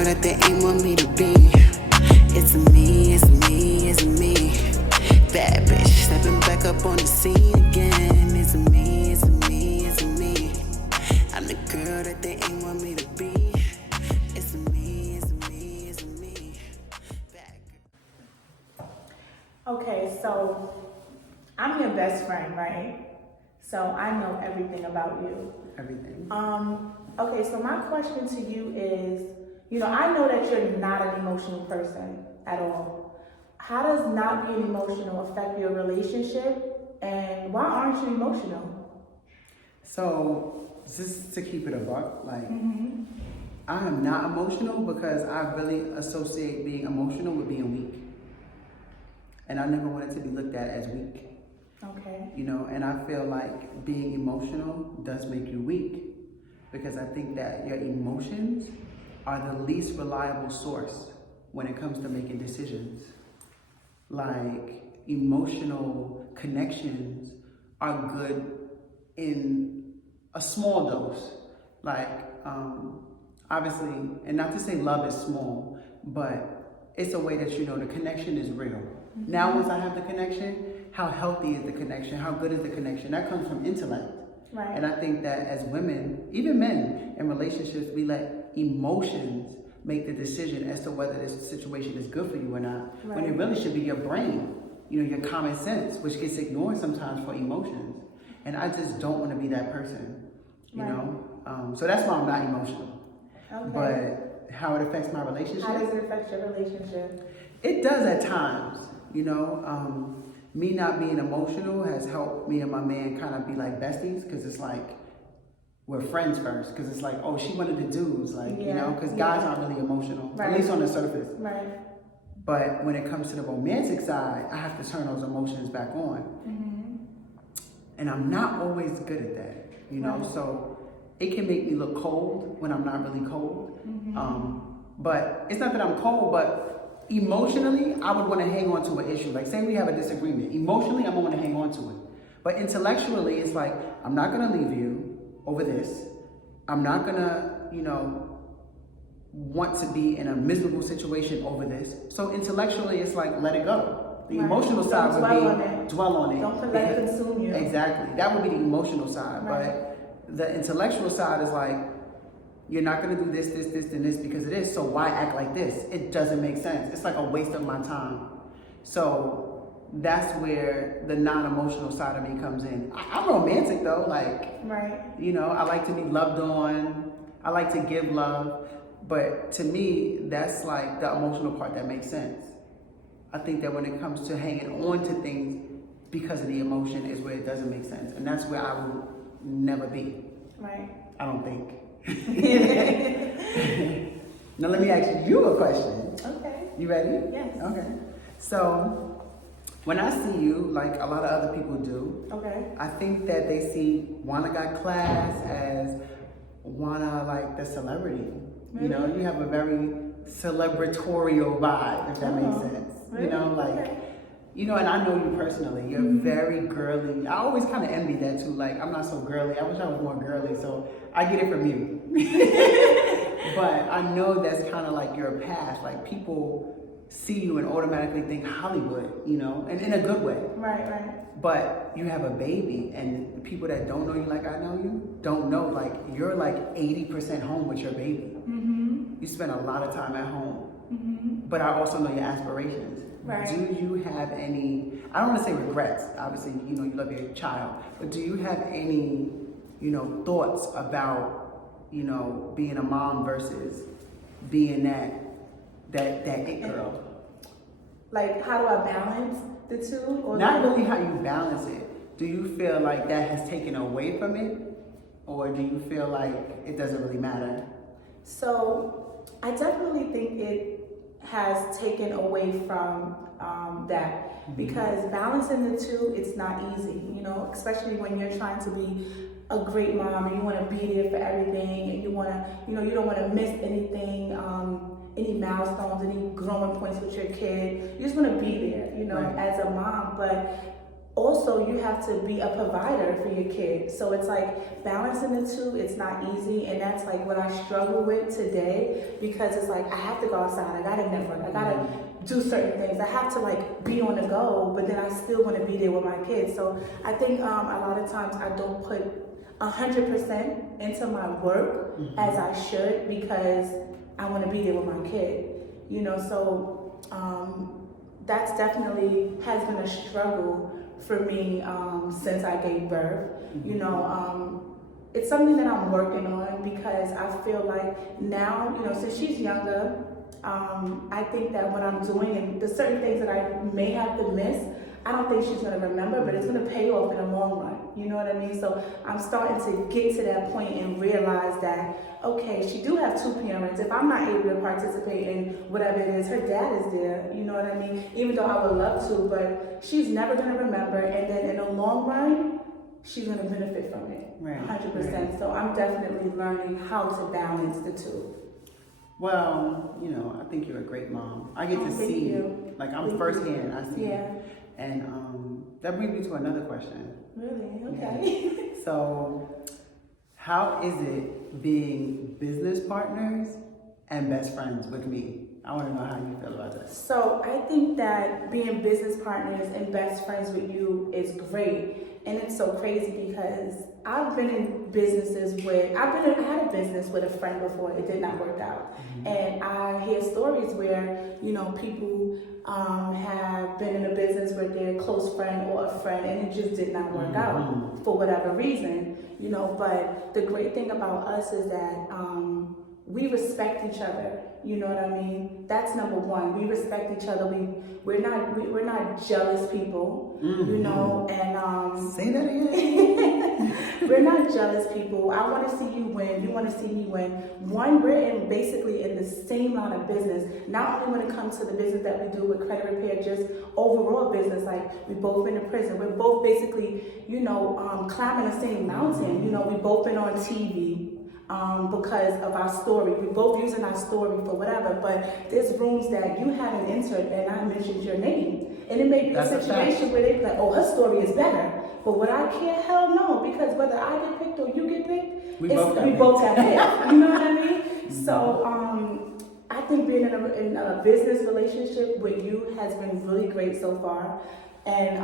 girl that they ain't want me to be. It's me, it's me, it's me. Bad bitch stepping back up on the scene again. It's me, it's me, it's me. I'm the girl that they ain't want me to be. It's me, it's me, it's me. Bad girl. Okay, so I'm your best friend, right? So I know everything about you. Everything. Okay, so my question to you is, I know that you're not an emotional person at all. How does not being emotional affect your relationship, and why aren't you emotional? So, just to keep it a buck, I am not emotional because I really associate being emotional with being weak. And I never wanted to be looked at as weak. Okay. And I feel like being emotional does make you weak because I think that your emotions are the least reliable source when it comes to making decisions. Like, emotional connections are good in a small dose. Like, obviously, and not to say love is small, but it's a way that the connection is real. Mm-hmm. Now, once I have the connection, how healthy is the connection? How good is the connection? That comes from intellect. Right. And I think that as women, even men in relationships, we let emotions make the decision as to whether this situation is good for you or not. Right. When it really should be your brain, your common sense, which gets ignored sometimes for emotions. And I just don't want to be that person, So that's why I'm not emotional. Okay. But how it affects my relationship? How does it affect your relationship? It does at times, Me not being emotional has helped me and my man kind of be like besties, because it's like we're friends first, because it's like, oh, she one of the dudes, because guys aren't really emotional, at least on the surface. Right. But when it comes to the romantic side, I have to turn those emotions back on. Mm-hmm. And I'm not always good at that, Right. So it can make me look cold when I'm not really cold. Mm-hmm. But it's not that I'm cold, but emotionally, I would want to hang on to an issue. Like, say we have a disagreement. Emotionally, I'm going to want to hang on to it. But intellectually, it's like, I'm not going to leave you over this. I'm not going to, want to be in a miserable situation over this. So intellectually, it's like, let it go. The emotional side would be, dwell on it. Don't let it consume you. Exactly. That would be the emotional side. Right. But the intellectual side is like, you're not going to do this, and this because it is. So why act like this? It doesn't make sense. It's like a waste of my time. So that's where the non-emotional side of me comes in. I'm romantic though. Right. I like to be loved on. I like to give love. But to me, that's like the emotional part that makes sense. I think that when it comes to hanging on to things because of the emotion is where it doesn't make sense. And that's where I will never be. Right. I don't think. Now let me ask you a question. Okay. You ready? Yes. Okay. So when I see you, like a lot of other people do, okay, I think that they see Wanna Got Class as Wanna like the celebrity. Really? You have a very celebratorial vibe, if that makes sense. Really? Okay. And I know you personally. You're very girly. I always kind of envy that too. Like, I'm not so girly. I wish I was more girly, so I get it from you. But I know that's kind of like your path. Like, people see you and automatically think Hollywood, and in a good way. Right. But you have a baby, and the people that don't know you like I know you don't know, like, you're like 80% home with your baby. Mm-hmm. You spend a lot of time at home. Mm-hmm. But I also know your aspirations. Right. Do you have any, I don't want to say regrets, obviously, you love your child, but do you have any, thoughts about, being a mom versus being that it girl? Like, how do I balance the two? Or not really how you balance it. Do you feel like that has taken away from it? Or do you feel like it doesn't really matter? So, I definitely think it has taken away from that, because balancing the two, it's not easy, especially when you're trying to be a great mom and you want to be there for everything, and you want to, you don't want to miss anything, any milestones, any growing points with your kid. You just want to be there, right, as a mom. But also you have to be a provider for your kid. So it's like balancing the two, it's not easy, and that's like what I struggle with today, because it's like I have to go outside, I gotta network, I gotta do certain things, I have to like be on the go, but then I still want to be there with my kids. So I think a lot of times I don't put 100% into my work as I should, because I want to be there with my kid, you know. So that's definitely has been a struggle for me since I gave birth. You know, it's something that I'm working on, because I feel like now, you know, since she's younger, I think that what I'm doing and the certain things that I may have to miss, I don't think she's going to remember, but it's going to pay off in the long run. You know what I mean? So I'm starting to get to that point and realize that, okay, she do have two parents. If I'm not able to participate in whatever it is, her dad is there. You know what I mean? Even though I would love to, but she's never going to remember. And then in the long run, she's going to benefit from it. Right. 100%. Right. So I'm definitely learning how to balance the two. Well, you know, I think you're a great mom. I get to Thank see, you. like I'm Thank firsthand, I see. Yeah. And that brings me to another question. Really? Okay. Yeah. So, how is it being business partners and best friends with me? I want to know how you feel about that. So I think that being business partners and best friends with you is great. And it's so crazy because I've been in businesses where I had a business with a friend before. It did not work out. And I hear stories where, you know, people have been in a business with their close friend or a friend, and it just did not work out for whatever reason, you know. But the great thing about us is that we respect each other. You know what I mean? That's number one. We respect each other. We're not jealous people, you know. And say that again. we're not jealous people. I want to see you win. You want to see me win. One, we're basically in the same line of business. Not only when it comes to the business that we do with credit repair, just overall business. Like we both been in prison. We're both basically, you know, climbing the same mountain. You know, we both been on TV. Because of our story. We're both using our story for whatever, but there's rooms that you haven't entered and I mentioned your name. And it may be a situation where they be like, oh, her story is better. But what I care, hell no, because whether I get picked or you get picked, we both have picked. You know what I mean? So I think being in a business relationship with you has been really great so far. And,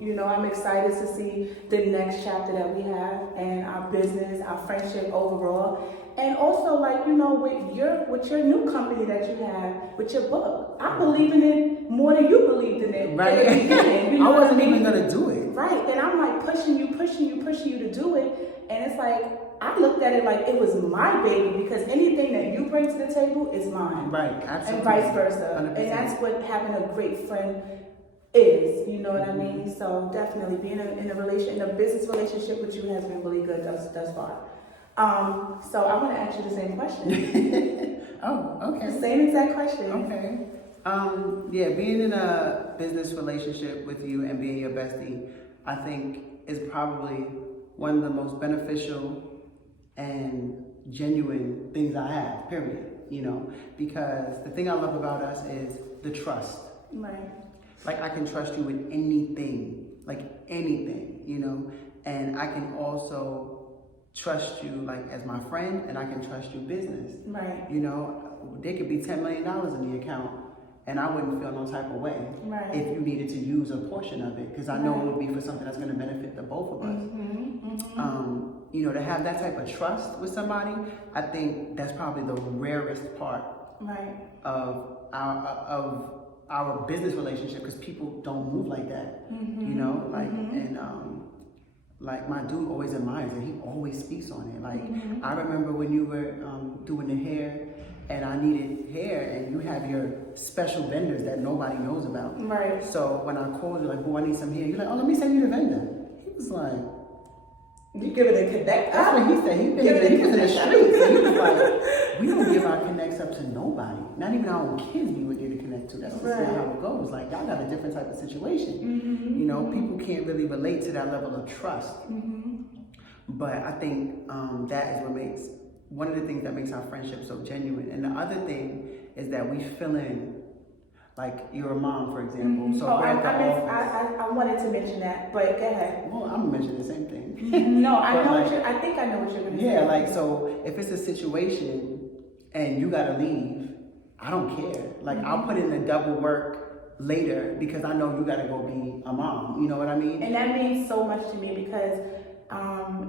you know, I'm excited to see the next chapter that we have and our business, our friendship overall. And also, like, you know, with your new company that you have, with your book, I believe in it more than you believed in it. Right. You know I wasn't even going to do it. Right. And I'm like pushing you to do it. And it's like, I looked at it like it was my baby, because anything that you bring to the table is mine. Right. Absolutely. And vice versa. 100%. And that's what having a great friend is, you know what I mean? So definitely being in a business relationship with you has been really good thus far. So I want to ask you the same question. Oh, okay. Same exact question. Okay. Yeah, being in a business relationship with you and being your bestie, I think is probably one of the most beneficial and genuine things I have, period. You know, because the thing I love about us is the trust. Right. Like I can trust you with anything, like anything, you know, and I can also trust you like as my friend, and I can trust you business. Right. You know, there could be $10 million in the account and I wouldn't feel no type of way if you needed to use a portion of it, because I know it would be for something that's going to benefit the both of us. You know, to have that type of trust with somebody, I think that's probably the rarest part of our business relationship, because people don't move like that. You know, like and like my dude always admires it. He always speaks on it. Like I remember when you were doing the hair, and I needed hair, and you have your special vendors that nobody knows about. Right. So when I called you, like, oh, I need some hair, you're like, oh, let me send you the vendor. He was like, you give it a connect. That's what he said. He was in the streets. And he was like, we don't give our connects up to nobody. Not even our own kids we would get a connect to. That's just not how it goes. Like, y'all got a different type of situation. You know, people can't really relate to that level of trust. But I think that is what makes, one of the things that makes our friendship so genuine. And the other thing is that we fill in Like you're a mom, for example. So Oh, we're at the office. I wanted to mention that, but go ahead. Well, I'm gonna mention the same thing. No, I But know like, what you're. I think I know what you're gonna say. yeah, like so if it's a situation and you gotta leave, I don't care. Like I'll put in the double work later because I know you gotta go be a mom. You know what I mean? And that means so much to me because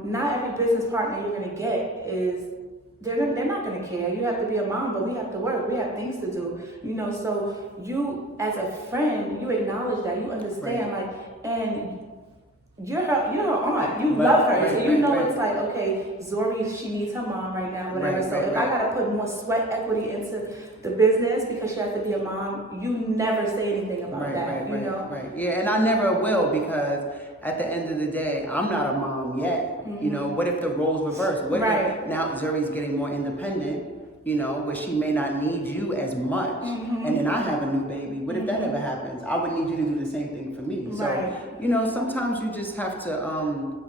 not every business partner you're gonna get is they're not gonna care. You have to be a mom, but we have to work. We have things to do. You know, so you as a friend, you acknowledge that, you understand, Right. like, and you're her aunt. You love her, so you know it's like, okay, Zori, she needs her mom right now, whatever. So if I gotta put more sweat equity into the business because she has to be a mom, you never say anything about that. You know? Right. Yeah, and I never will because at the end of the day, I'm not a mom yet. You know, what if the roles reverse? What if now Zuri's getting more independent? You know, where she may not need you as much, and then I have a new baby. What if that ever happens? I would need you to do the same thing for me. So, you know, sometimes you just have to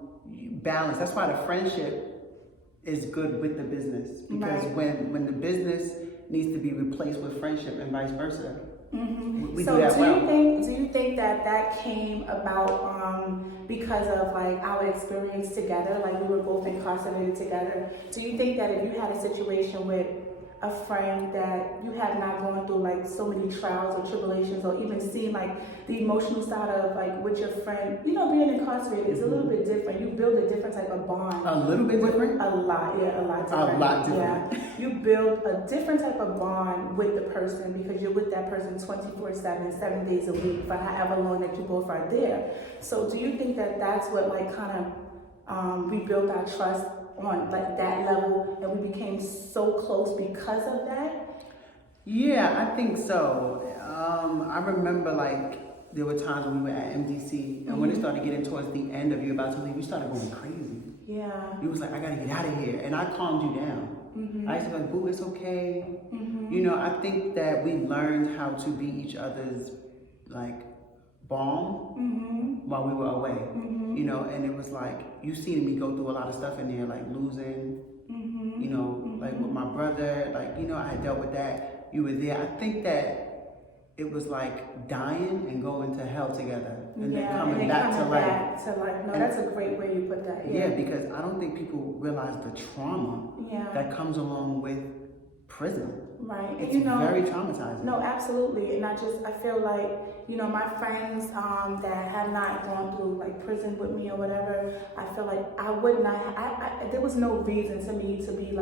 balance. That's why the friendship is good with the business because when the business needs to be replaced with friendship and vice versa, we so do that well. Do you think that came about because of like our experience together, like we were both incarcerated together? Do you think that if you had a situation with a friend that you have not gone through like so many trials or tribulations, or even seen like the emotional side of like with your friend, you know, being incarcerated is a little bit different. You build a different type of bond. A little bit different? A lot different. A lot different. Yeah. You build a different type of bond with the person because you're with that person 24/7, 7 days a week for however long that you both are there. So do you think that that's what like kind of we built our trust on like that level and we became so close because of that? Yeah, I think so. I remember like there were times when we were at MDC and when it started getting towards the end of you about to leave, you started going crazy. Yeah. You was like, I gotta get out of here. And I calmed you down. I used to be like, boo, it's okay. You know, I think that we learned how to be each other's like balm while we were away. You know, and it was like, you seen me go through a lot of stuff in there, like losing, you know, like with my brother, like, you know, I had dealt with that. You were there. I think that it was like dying and going to hell together and then coming back to life. No, that's a great way you put that. Yeah, because I don't think people realize the trauma that comes along with prison. Right. It's you know, very traumatizing. No, absolutely. And I feel like, you know, my friends that have not gone through like prison with me or whatever, I feel like I would not, there was no reason for me to be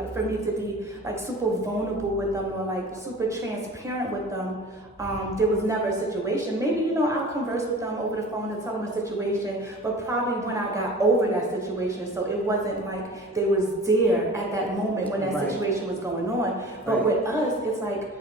like super vulnerable with them or like super transparent with them. There was never a situation. Maybe, you know, I'll converse with them over the phone and tell them a situation, but probably when I got over that situation, so it wasn't like they was there at that moment when that situation was going on. But with us, it's like,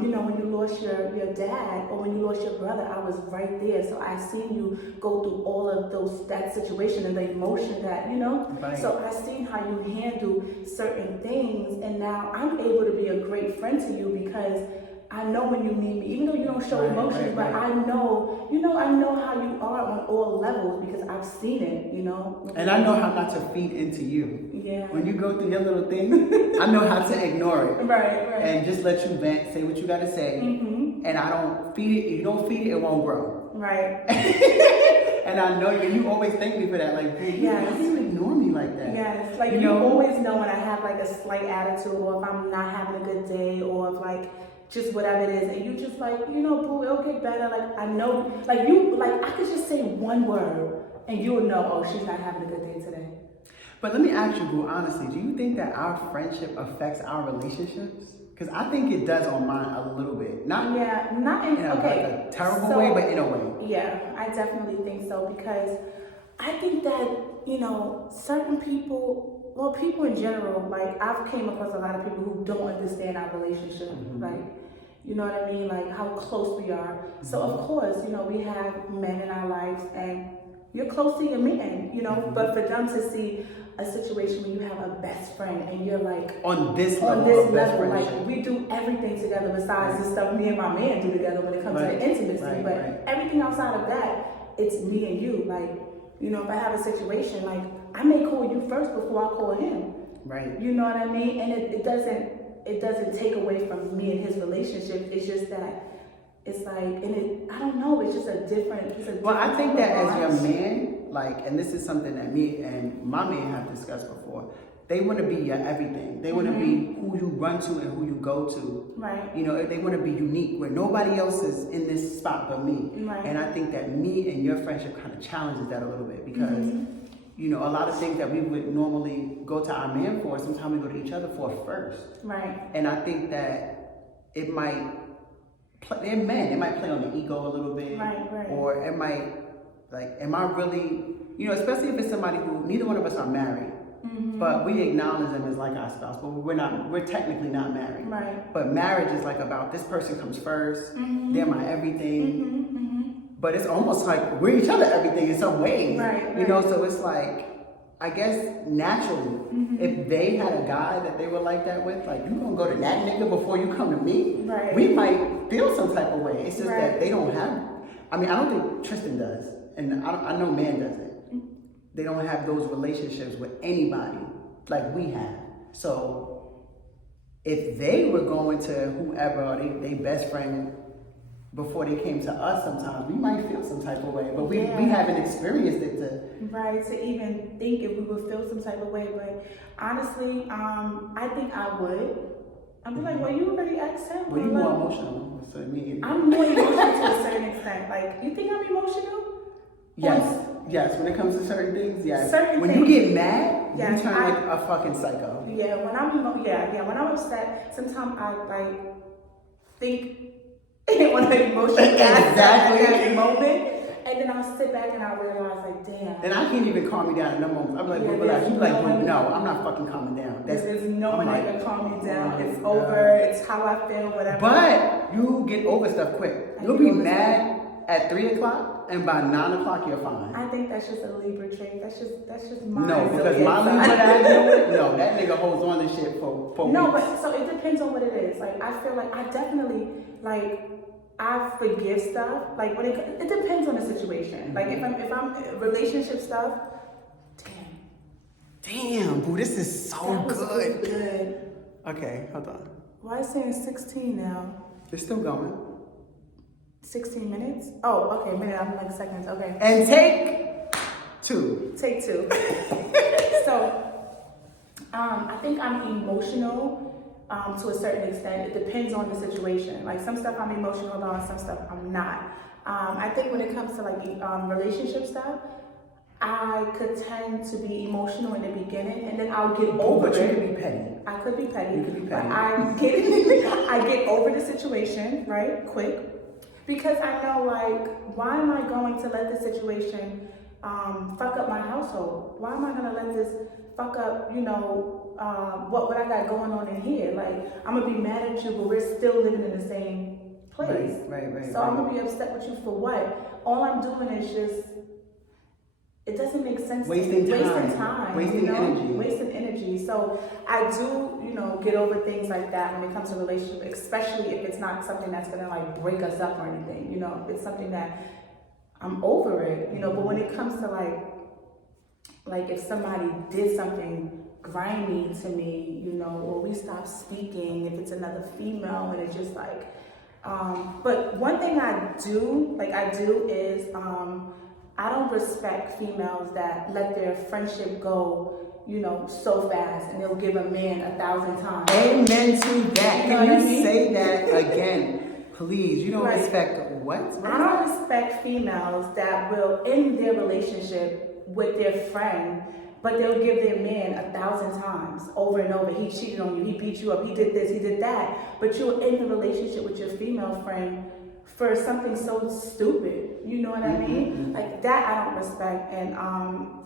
you know, when you lost your dad or when you lost your brother, I was right there. So I seen you go through all of that situation and the emotion that, you know. So I seen how you handle certain things, and now I'm able to be a great friend to you because I know when you need me, even though you don't show emotions, but I know, you know, I know how you are on all levels because I've seen it, you know. And I know how not to feed into you. Yeah. When you go through your little thing, I know how to ignore it. Right. And just let you vent, say what you gotta say. And I don't feed it. If you don't feed it, it won't grow. Right. And I know you always thank me for that. Like, hey, why do you ignore me like that? Yes. Like, you always know when I have like a slight attitude or if I'm not having a good day or if like, just whatever it is, and you just like, you know, boo, it'll get better. Like, I know, like you, like I could just say one word and you'll know, oh, she's not having a good day today. But let me ask you, boo, honestly, do you think that our friendship affects our relationships? Because I think it does on mine a little bit. Not in like a terrible way, but in a way. Yeah, I definitely think so because I think that, you know, certain people, well, people in general, like I've came across a lot of people who don't understand our relationship, like, you know what I mean? Like how close we are. So of course, you know, we have men in our lives and you're close to your man, you know, but for them to see a situation where you have a best friend and you're like on this level, like we do everything together besides the stuff me and my man do together when it comes to the intimacy, but everything outside of that, it's me and you. Like, you know, if I have a situation, like I may call you first before I call him. Right. You know what I mean? And it doesn't take away from me and his relationship. It's just that it's like, I don't know, it's just a different, Well, I think that as your bond. man, like, and this is something that me and my man have discussed before, they want to be your everything. They want to be who you run to and who you go to. Right. You know, they want to be unique where nobody else is in this spot but me. Right. And I think that me and your friendship kind of challenges that a little bit because, you know, a lot of things that we would normally go to our man for, sometimes we go to each other for first. Right. And I think that it might play, they're men, it might play on the ego a little bit. Right. Or it might, like, am I really, you know, especially if it's somebody who, neither one of us are married. But we acknowledge them as like our spouse, but we're technically not married. Right. But marriage is like about this person comes first, they're my everything. But it's almost like we're each other everything in some ways. Right. You know, so it's like, I guess naturally, if they had a guy that they were like that with, like, you gonna go to that nigga before you come to me? Right. We might feel some type of way. It's just Right. that they don't have, I mean, I don't think Tristan does, and I know man doesn't. They don't have those relationships with anybody like we have. So if they were going to whoever or they best friend before they came to us, sometimes we might feel some type of way, but we haven't experienced it to. Right, to even think if we would feel some type of way. But honestly, I think I would. I'd be like, well, you already asked him. Well, you more emotional, so me. I'm more emotional to a certain extent. Like, you think I'm emotional? Yes, when it comes to certain things, yes. When things. you get mad, you Yes, turn like a fucking psycho. Yeah, when I'm when I'm upset, sometimes I like think when I'm emotional at that moment, and then I'll sit back and I realize like, damn. And I can't even calm me down in them moments. I'm like, Yeah, relax. You like, no no, I'm not fucking calming down. There's no one that can calm me down. It's no. over. It's how I feel. Whatever. But you get over stuff quick. You'll be mad at 3 o'clock. And by 9 o'clock, you're fine. I think that's just a Libra trait. That's just mine. No, because my Libra that I deal with, no, that nigga holds on to shit for no, weeks. but so it depends on what it is. Like I feel like I definitely like I forgive stuff. Like when it depends on the situation. Like if I'm relationship stuff, damn, boo, this is so that was good. Good. Okay, hold on. Why is it saying 16 now? It's still going. 16 minutes? Oh, okay, minute. I'm like seconds. Okay. And take 2. Take 2. So, I think I'm emotional to a certain extent. It depends on the situation. Like some stuff I'm emotional about, some stuff I'm not. I think when it comes to like relationship stuff, I could tend to be emotional in the beginning, and then I'll get over it. But you could be petty. I could be petty. You could be petty. But I get over the situation, right, quick. Because I know, like, why am I going to let this situation fuck up my household? Why am I going to let this fuck up, you know, what I got going on in here? Like, I'm going to be mad at you, but we're still living in the same place. Right. So I'm going to be upset with you for what? All I'm doing is just, it doesn't make sense. Wasting time. Wasting energy. Wasting energy. So I do, you know, get over things like that when it comes to relationship, especially if it's not something that's gonna like break us up or anything. You know, if it's something that I'm over it, you know, but when it comes to like if somebody did something grimy to me, you know, or we stop speaking, if it's another female and it's just like, but one thing I do is, I don't respect females that let their friendship go, you know, so fast and they'll give a man 1,000 times. Amen to that. You know Can what I you mean? say that again? Please. You don't respect what? I don't respect females that will end their relationship with their friend, but they'll give their man 1,000 times over and over. He cheated on you, he beat you up, he did this, he did that. But you'll end the relationship with your female friend for something so stupid, you know what I mean? Like that I don't respect. And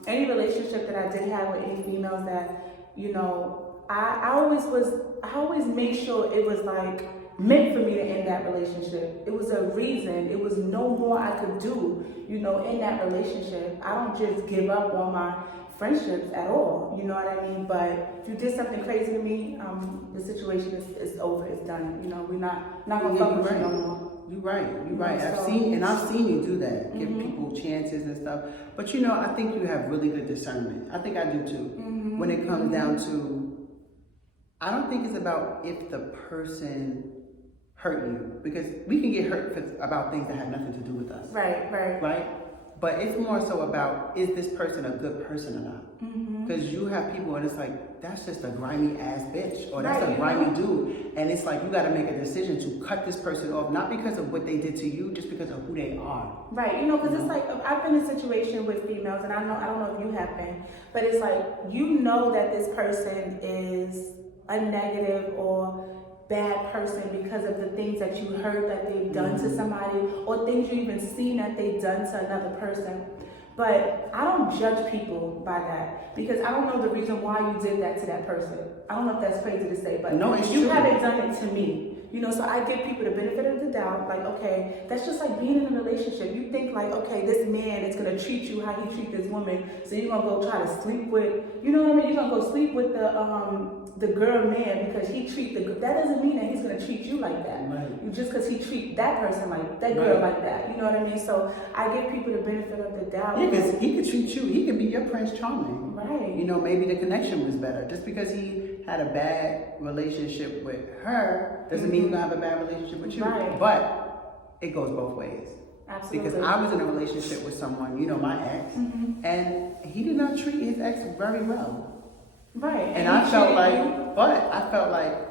any relationship that I did have with any females that, you know, I always made sure it was like meant for me to end that relationship. It was a reason. It was no more I could do, you know, in that relationship. I don't just give up on my friendships at all, you know what I mean? But if you did something crazy to me, the situation is over, it's done. You know, we're not gonna fuck with you no more. You're right. I've So- seen you do that. Give people chances and stuff. But you know, I think you have really good discernment. I think I do too. When it comes down to, I don't think it's about if the person hurt you, because we can get hurt about things that have nothing to do with us. Right? But it's more so about, is this person a good person or not? Because you have people and it's like, that's just a grimy ass bitch, or that's a grimy dude. And it's like, you got to make a decision to cut this person off, not because of what they did to you, just because of who they are. Right, because it's like, I've been in a situation with females, and I don't know if you have been, but it's like, you know that this person is a negative or bad person because of the things that you heard that they've done to somebody, or things you even seen that they've done to another person. But I don't judge people by that, because I don't know the reason why you did that to that person. I don't know if that's crazy to say, but no, it's you true. haven't done it to me. So I give people the benefit of the doubt, like, okay, that's just like being in a relationship. You think like, okay, this man is gonna treat you how he treats this woman, so you're gonna go try to sleep with, you know what I mean? You're gonna go sleep with the girl man because he treat that doesn't mean that he's gonna treat you like that. Right. Just because he treat that person like that girl like that, you know what I mean? So I give people the benefit of the doubt. Yeah, because he could treat you, he could be your Prince Charming. Right. Maybe the connection was better. Just because he had a bad relationship with her doesn't mean he's gonna have a bad relationship with you. Right. But it goes both ways. Absolutely. Because I was in a relationship with someone, my ex, and he did not treat his ex very well. Right. And I felt like,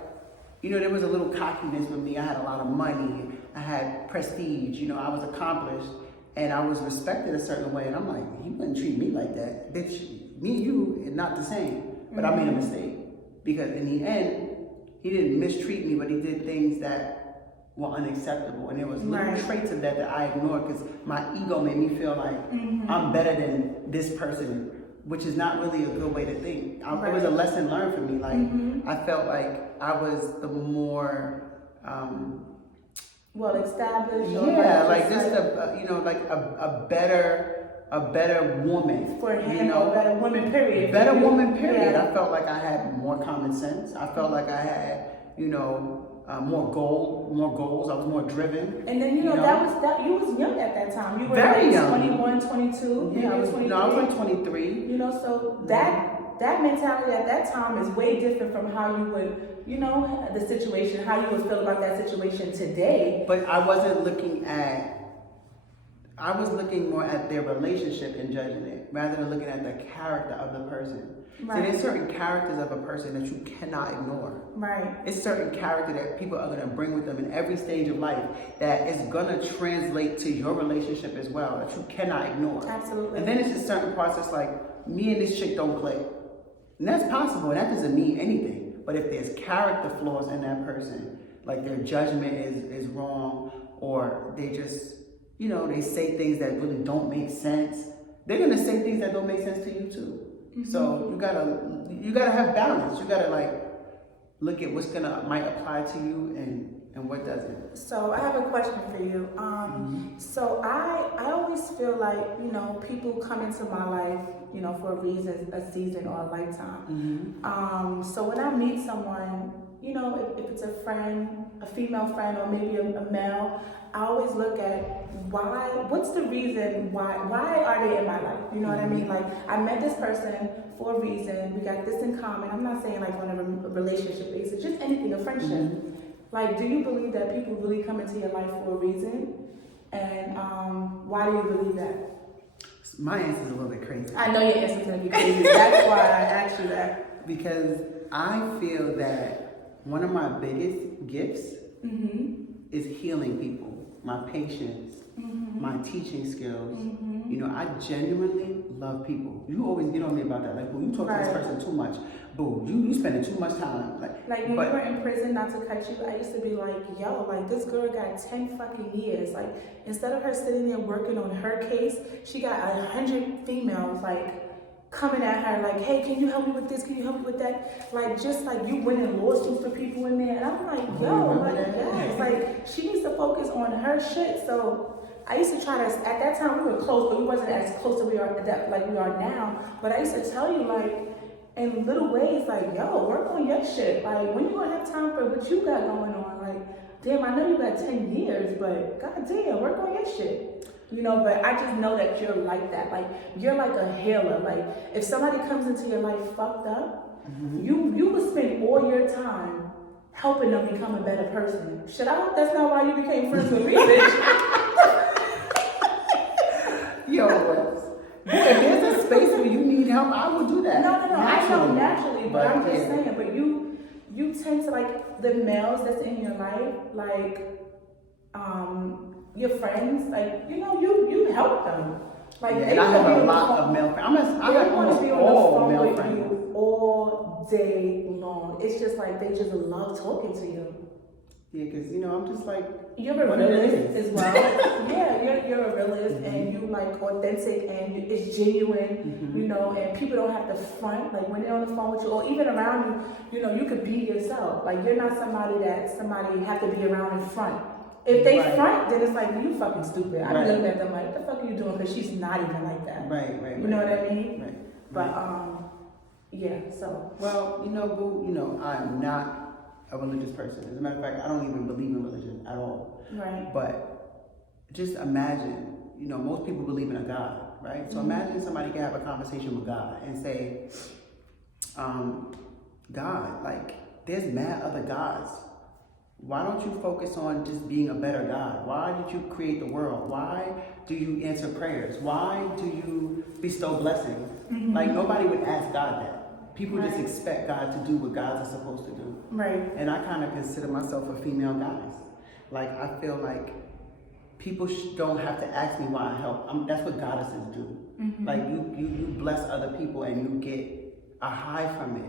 there was a little cockiness with me. I had a lot of money. I had prestige. I was accomplished. And I was respected a certain way. And I'm like, he wouldn't treat me like that. Bitch, me and you are not the same. But I made a mistake. Because in the end, he didn't mistreat me, but he did things that were unacceptable. And there was little traits of that I ignored because my ego made me feel like I'm better than this person, which is not really a good way to think. It was a lesson learned for me. Like, I felt like I was the more... well established. Yeah, like just a better woman. For him, a better woman, period. Better woman, period. Yeah. I felt like I had more common sense. I felt like I had, more goals. I was more driven. And then, you was young at that time. You were very like young. 21, 22. Yeah, I was 23. So that mentality at that time is way different from how you would, the situation, how you would feel about that situation today. But I wasn't looking I was looking more at their relationship and judging it, rather than looking at the character of the person. Right. So there's certain characters of a person that you cannot ignore. Right. It's certain character that people are going to bring with them in every stage of life that is going to translate to your relationship as well, that you cannot ignore. Absolutely. And then it's just certain parts that's like, me and this chick don't click. And that's possible, and that doesn't mean anything. But if there's character flaws in that person, like their judgment is wrong, or they just, they say things that really don't make sense, they're going to say things that don't make sense to you too. So you gotta have balance. You gotta look at what's might apply to you and what doesn't. So I have a question for you. So I always feel like, people come into my life, for a reason, a season, or a lifetime. So when I meet someone, if it's a friend, a female friend, or maybe a male, I always look at what's the reason, why are they in my life? You know what I mean? Like, I met this person for a reason, we got this in common. I'm not saying like on a relationship basis, just anything, a friendship. Like, do you believe that people really come into your life for a reason? And why do you believe that? My answer is a little bit crazy. I know your answer's gonna be crazy. That's why I asked you that. Because I feel that one of my biggest gifts is healing people. My patience, my teaching skills. I genuinely love people. You always get on me about that. Like, boo, you talk to this person too much. Boo, you spending too much time. Like when we were in prison, not to cut you, I used to be like, yo, like, this girl got 10 fucking years. Like, instead of her sitting there working on her case, she got 100 females, like, coming at her like, hey, can you help me with this? Can you help me with that? Like, just like you winning lawsuits for people in there. And I'm like, yo, like, yes, like, she needs to focus on her shit. So I used to try to, at that time we were close, but we wasn't as close as we are now. But I used to tell you, like, in little ways, like, yo, work on your shit. Like, when you gonna have time for what you got going on? Like, damn, I know you got 10 years, but goddamn, work on your shit. But I just know that you're like that. Like, you're like a healer. Like, if somebody comes into your life fucked up, you would spend all your time helping them become a better person. That's not why you became friends with me, bitch. Yo, if there's a space where you need help, I will do that. No. I know naturally, but I'm just yeah. saying. But you tend to like the males that's in your life, like your friends, like you help them. Like yeah, and I have a lot of male friends. I got almost all male friends. You all day long. It's just like they just love talking to you. Yeah, because I'm just like you're a realist as well. Yeah, you're a realist, and you like authentic, and it's genuine. And people don't have to front like when they're on the phone with you, or even around you. You could be yourself. Like you're not somebody that somebody have to be around in front. If they front, then it's like you fucking stupid. I'm looking at them like, what the fuck are you doing? Because she's not even like that. Right. You know what I mean? Right. But yeah. So well, boo. I'm not a religious person. As a matter of fact, I don't even believe in religion at all. Right. But just imagine, most people believe in a God, right? So imagine somebody can have a conversation with God and say, God, like, there's mad other gods. Why don't you focus on just being a better God? Why did you create the world? Why do you answer prayers? Why do you bestow blessings? Like, nobody would ask God that. People just expect God to do what gods are supposed to do. Right. And I kind of consider myself a female goddess. Like, I feel like people don't have to ask me why I help. That's what goddesses do. Like, you bless other people and you get a high from it.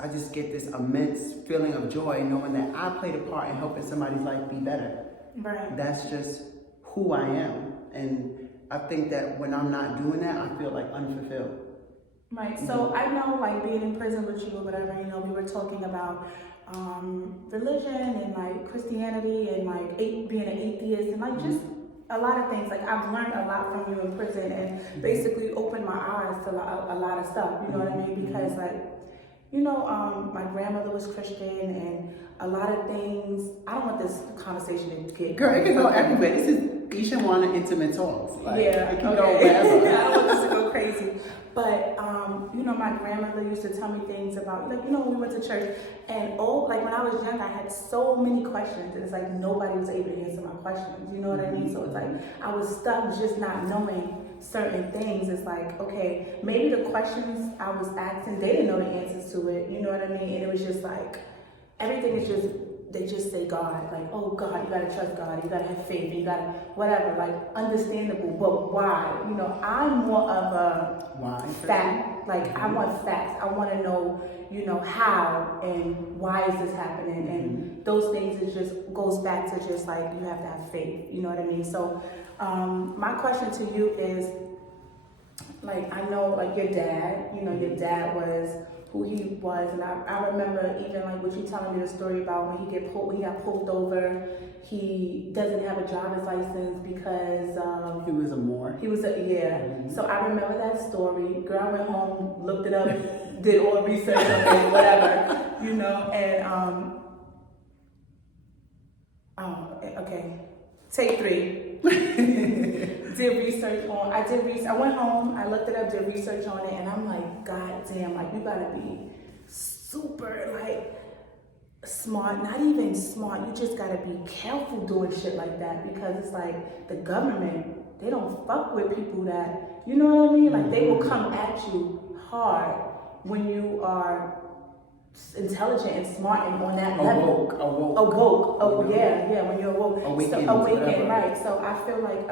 I just get this immense feeling of joy knowing that I played a part in helping somebody's life be better. Right. That's just who I am. And I think that when I'm not doing that, I feel like unfulfilled. Right. So I know, like, being in prison with you or whatever, we were talking about religion and like Christianity and like being an atheist and like just a lot of things. Like I've learned a lot from you in prison and basically opened my eyes to a lot of stuff. You know what I mean? Because like, my grandmother was Christian and a lot of things. I don't want this conversation to get. Girl, it can go everywhere. This is Aisha Shawana intimate talks. Like, yeah, it can go wherever. I don't want this to go crazy. But, my grandmother used to tell me things about, like, when we went to church, and like when I was young, I had so many questions, and it's like nobody was able to answer my questions, you know what I mean? So it's like I was stuck just not knowing certain things. It's like, okay, maybe the questions I was asking, they didn't know the answers to it, you know what I mean? And it was just like, everything is just, they just say God, like, oh God, you gotta trust God, you gotta have faith, you gotta whatever, like understandable, but why? I'm more of a fact, like I want facts. I want to know, how and why is this happening, and those things is just goes back to just like you have to have faith, you know what I mean? So, my question to you is, like, I know like your dad, your dad was who he was, and I remember even like what you telling me the story about when he got pulled over. He doesn't have a driver's license because he was a Moor. He was So I remember that story. Girl, I went home, looked it up, did all research on it, whatever, and okay, take 3. I went home, I looked it up, did research on it, and I'm like, God damn, like you gotta be super like smart, not even smart, you just gotta be careful doing shit like that, because it's like the government, they don't fuck with people that, you know what I mean? Like they will come at you hard when you are intelligent and smart and on that level. Awoke. Oh yeah, when you're awoke. Awakened, right. So I feel like,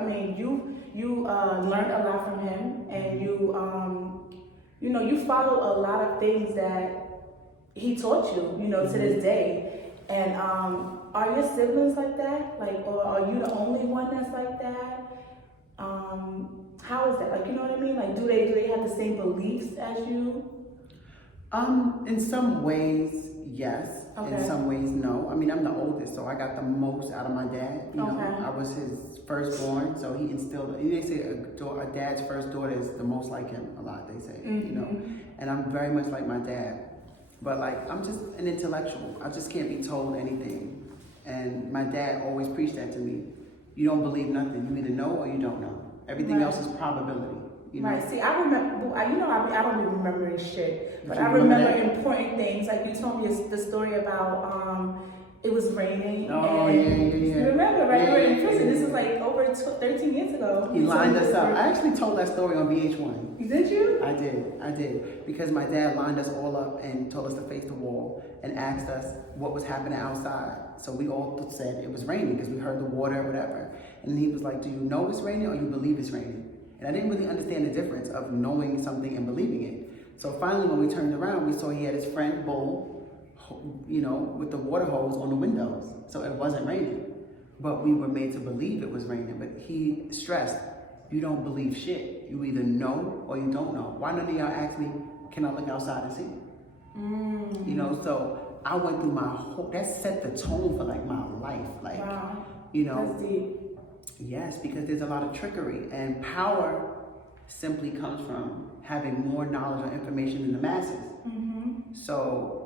you learned a lot from him, and you follow a lot of things that he taught you, to this day. And are your siblings like that? Like, or are you the only one that's like that? How is that? Like, you know what I mean? Like, do they have the same beliefs as you? In some ways, yes. Okay. In some ways, no. I'm the oldest, so I got the most out of my dad. I was his firstborn, so he instilled. They say a dad's first daughter is the most like him. A lot, they say. And I'm very much like my dad, but like I'm just an intellectual. I just can't be told anything. And my dad always preached that to me. You don't believe nothing. You either know or you don't know. Everything else is probability. You know? Right. See, I remember. I don't even remember this shit, but you I remember remember that? important things. Like you told me the story about it was raining. Oh, and yeah. You remember, right? Yeah, We were in yeah, prison. yeah, This is yeah. like over 13 years ago. He You told lined me us this up. story. I actually told that story on VH1. Did you? I did. Because my dad lined us all up and told us to face the wall and asked us what was happening outside. So we all said it was raining because we heard the water or whatever. And he was like, do you know it's raining or you believe it's raining? And I didn't really understand the difference of knowing something and believing it. So finally when we turned around, we saw he had his friend Bull, you know, with the water hose on the windows. So it wasn't raining. But we were made to believe it was raining. But he stressed, you don't believe shit. You either know or you don't know. Why none of y'all ask me, can I look outside and see? You know, so I went through my whole, that set the tone for like my life. Like, Wow. you know. That's deep. Yes, because there's a lot of trickery and power simply comes from having more knowledge or information than the masses. So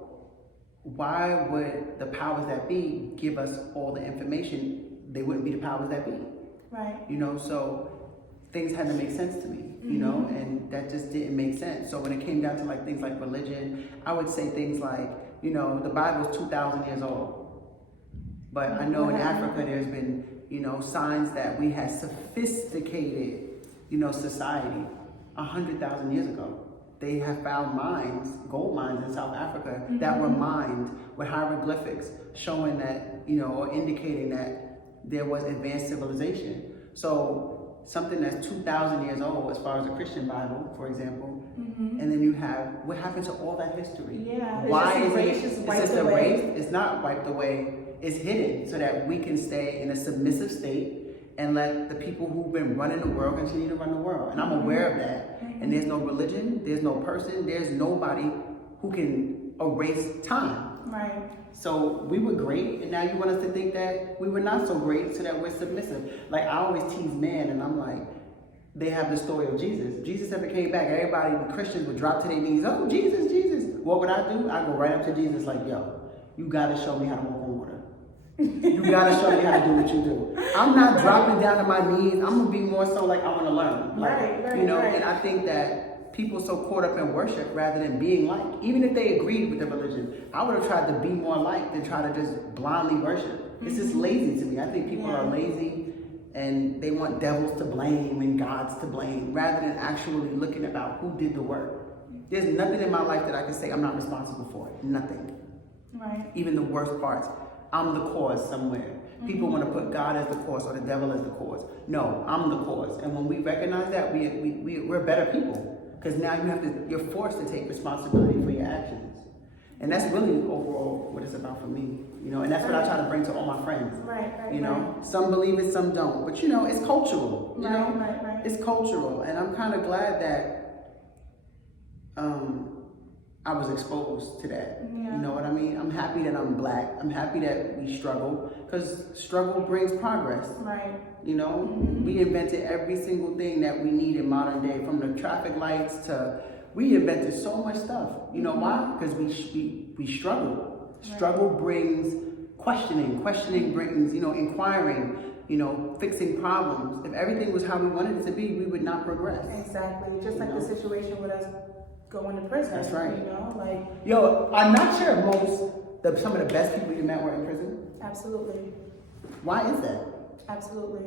why would the powers that be give us all the information? They wouldn't be the powers that be. Right. You know, so things had to make sense to me, you know, and that just didn't make sense. So when it came down to like things like religion, I would say things like, you know, the Bible is 2,000 years old. But I know in Africa there's been, you know, signs that we had sophisticated, you know, society 100,000 years ago. They have found mines, gold mines in South Africa that were mined with hieroglyphics showing that, you know, or indicating that there was advanced civilization. So something that's 2,000 years old as far as the Christian Bible, for example, and then you have, what happened to all that history? Yeah. Why is It's just it's just erased? It's not wiped away. It's hidden so that we can stay in a submissive state and let the people who've been running the world continue to run the world. And I'm aware of that. And there's no religion, there's no person, there's nobody who can erase time. Right. So we were great, and now you want us to think that we were not so great so that we're submissive. Like I always tease men, and I'm like, they have the story of Jesus. Jesus never came back. Everybody, the Christians would drop to their knees, oh, Jesus, Jesus. What would I do? I'd go right up to Jesus like, yo, you gotta show me how to walk on water. You gotta show me how to do what you do. I'm not dropping down to my knees. I'm gonna be more so like I wanna learn. Like, you know, and I think that people so caught up in worship rather than being like, even if they agreed with the religion, I would have tried to be more like than try to just blindly worship. It's just lazy to me. I think people are lazy and they want devils to blame and gods to blame rather than actually looking about who did the work. There's nothing in my life that I can say I'm not responsible for. Nothing. Right. Even the worst parts. I'm the cause somewhere. People want to put God as the cause or the devil as the cause. No, I'm the cause. And when we recognize that, we're better people. Because now you're forced to take responsibility for your actions. And that's really overall what it's about for me. You know, and that's what I try to bring to all my friends. Right. You know, some believe it, some don't. But you know, it's cultural. You know? Right. It's cultural. And I'm kind of glad that I was exposed to that. Yeah. You know what I mean? I'm happy that I'm black. I'm happy that we struggle because struggle brings progress. Right. You know, we invented every single thing that we need in modern day, from the traffic lights to, we invented so much stuff. You know why? Because we struggle. Right. Struggle brings questioning. Questioning brings, you know, inquiring, you know, fixing problems. If everything was how we wanted it to be, we would not progress. Exactly. Just You like know? the situation with us going to prison. That's right. You know, like. Yo, I'm not sure if some of the best people you met were in prison. Absolutely. Why is that? Absolutely.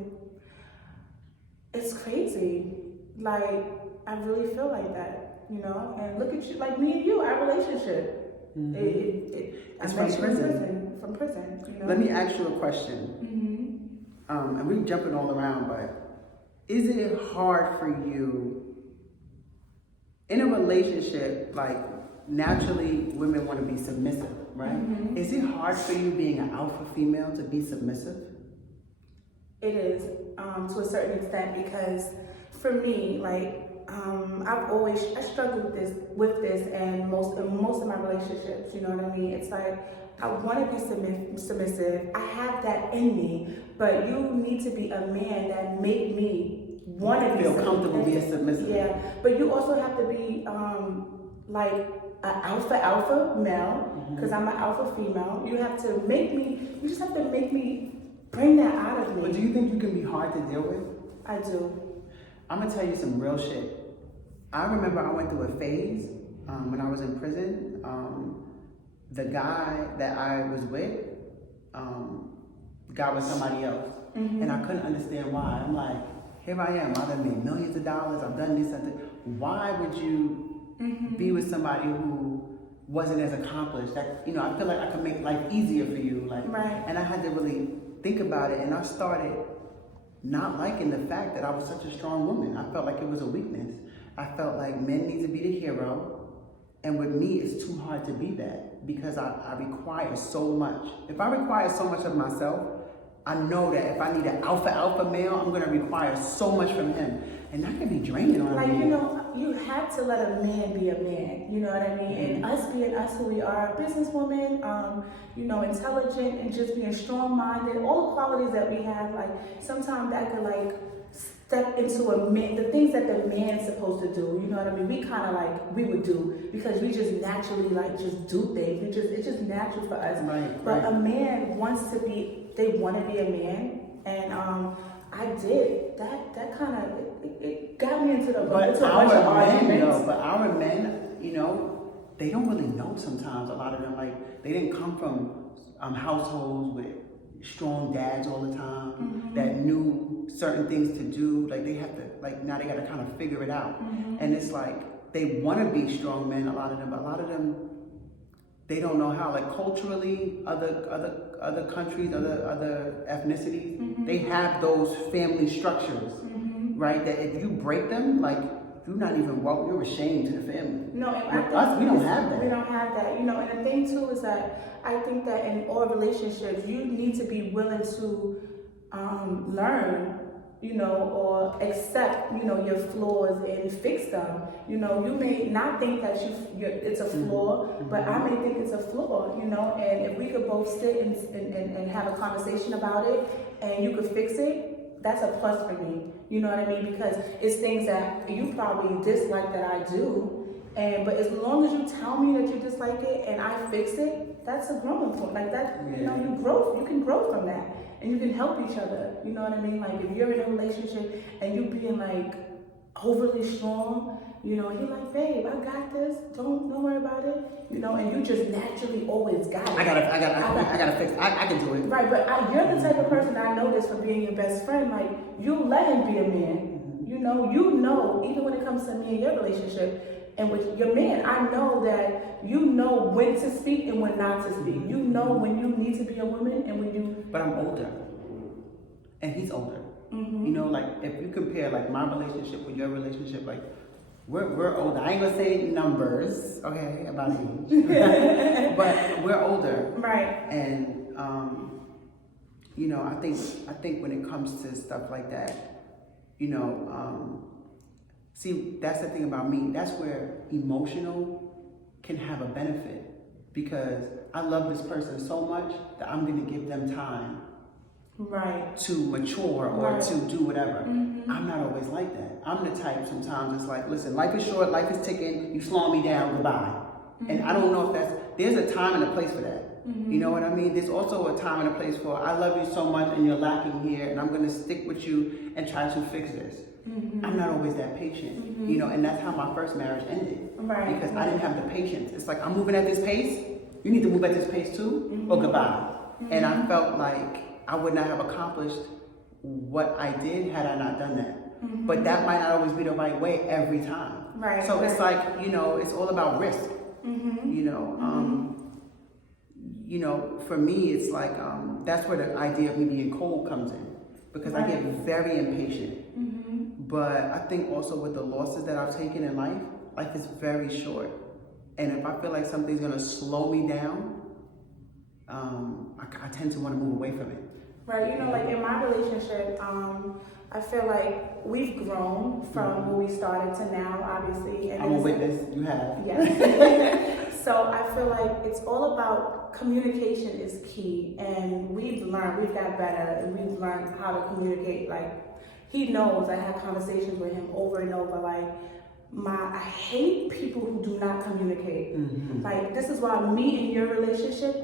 It's crazy. Like, I really feel like that, you know? And look at you, like me and you, our relationship. It's I from met you in prison. From prison, you know? Let me ask you a question. And we're jumping all around, but is it hard for you in a relationship, like naturally women want to be submissive, right? Is it hard for you being an alpha female to be submissive? It is, to a certain extent, because for me, like, I struggled with this and most of my relationships, you know what I mean? It's like, I want to be submissive. I have that in me, but you need to be a man that make me want to be feel comfortable being submissive. Yeah, but you also have to be like an alpha male, because I'm an alpha female. You just have to make me bring that out of me. But do you think you can be hard to deal with? I do. I'm gonna tell you some real shit. I remember I went through a phase when I was in prison. The guy that I was with got with somebody else. And I couldn't understand why. I'm like, here I am. I've done made millions of dollars. I've done this and that. Why would you be with somebody who wasn't as accomplished? That, you know, I feel like I could make life easier for you. Like, Right. And I had to really think about it. And I started not liking the fact that I was such a strong woman. I felt like it was a weakness. I felt like men need to be the hero. And with me, it's too hard to be that because I require so much. If I require so much of myself, I know that if I need an alpha male, I'm gonna require so much from him. And that can be draining on Like, me. you know, you have to let a man be a man, you know what I mean? And us being us who we are, businesswoman, you know, intelligent and just being strong-minded, all the qualities that we have, like, sometimes that could, like, step into a man, the things that the man's supposed to do, you know what I mean? We kind of, like, we would do because we just naturally, like, just do things. It's just natural for us. Right, but right. a man wants to be, they want to be a man, and I did. That kind of, it got me into a bunch of arguments. But our men, you know, they don't really know sometimes, a lot of them. Like, they didn't come from households with strong dads all the time that knew certain things to do. Like, they have to, like, now they got to kind of figure it out. And it's like, they want to be strong men, a lot of them, but a lot of them, they don't know how. Like, culturally, other countries, other ethnicities, they have those family structures, right? That if you break them, like, you're not even welcome, you're ashamed to the family. No, and with us, we don't have that. We don't have that, you know. And the thing too is that I think that in all relationships, you need to be willing to learn, you know, or accept, you know, your flaws and fix them. You know, you may not think that it's a flaw, but I may think it's a flaw, you know. And if we could both sit and have a conversation about it, and you could fix it, that's a plus for me. You know what I mean? Because it's things that you probably dislike that I do, but as long as you tell me that you dislike it and I fix it, that's a growing point. Like that, you know, you can grow from that, and you can help each other. You know what I mean? Like if you're in a relationship and you being like overly strong, you know, you're like, babe, I got this. Don't worry about it. You know, and you just naturally always got it. I gotta fix it. I can do it. Right, but you're the type of person I know this from being your best friend. Like, you let him be a man. You know, even when it comes to me and your relationship and with your man, I know that you know when to speak and when not to speak. You know when you need to be a woman and when you... But I'm older. And he's older. You know, like, if you compare, like, my relationship with your relationship, like, we're older. I ain't gonna say numbers, okay, about age. But we're older. Right. And, you know, I think when it comes to stuff like that, you know, see, that's the thing about me. That's where emotional can have a benefit. Because I love this person so much that I'm gonna give them time. Right. To mature or to do whatever. I'm not always like that. I'm the type sometimes it's like, listen, life is short, life is ticking, you slowing me down, goodbye. And I don't know if there's a time and a place for that. You know what I mean? There's also a time and a place for, I love you so much and you're lacking here and I'm gonna stick with you and try to fix this. I'm not always that patient, you know, and that's how my first marriage ended. Right. Because I didn't have the patience. It's like, I'm moving at this pace, you need to move at this pace too, or goodbye. And I felt like I would not have accomplished what I did had I not done that. But that might not always be the right way every time. Right. So it's like, you know, it's all about risk. You know, for me, it's like, that's where the idea of me being cold comes in. Because I get very impatient. But I think also with the losses that I've taken in life, life is very short. And if I feel like something's gonna slow me down, I tend to want to move away from it. Right, you know, like in my relationship, I feel like we've grown from where we started to now, obviously. And I'm a witness, you have. Yes. So I feel like it's all about communication is key. And we've got better, and we've learned how to communicate. Like, he knows I have conversations with him over and over, like, I hate people who do not communicate. Like, this is why me and your relationship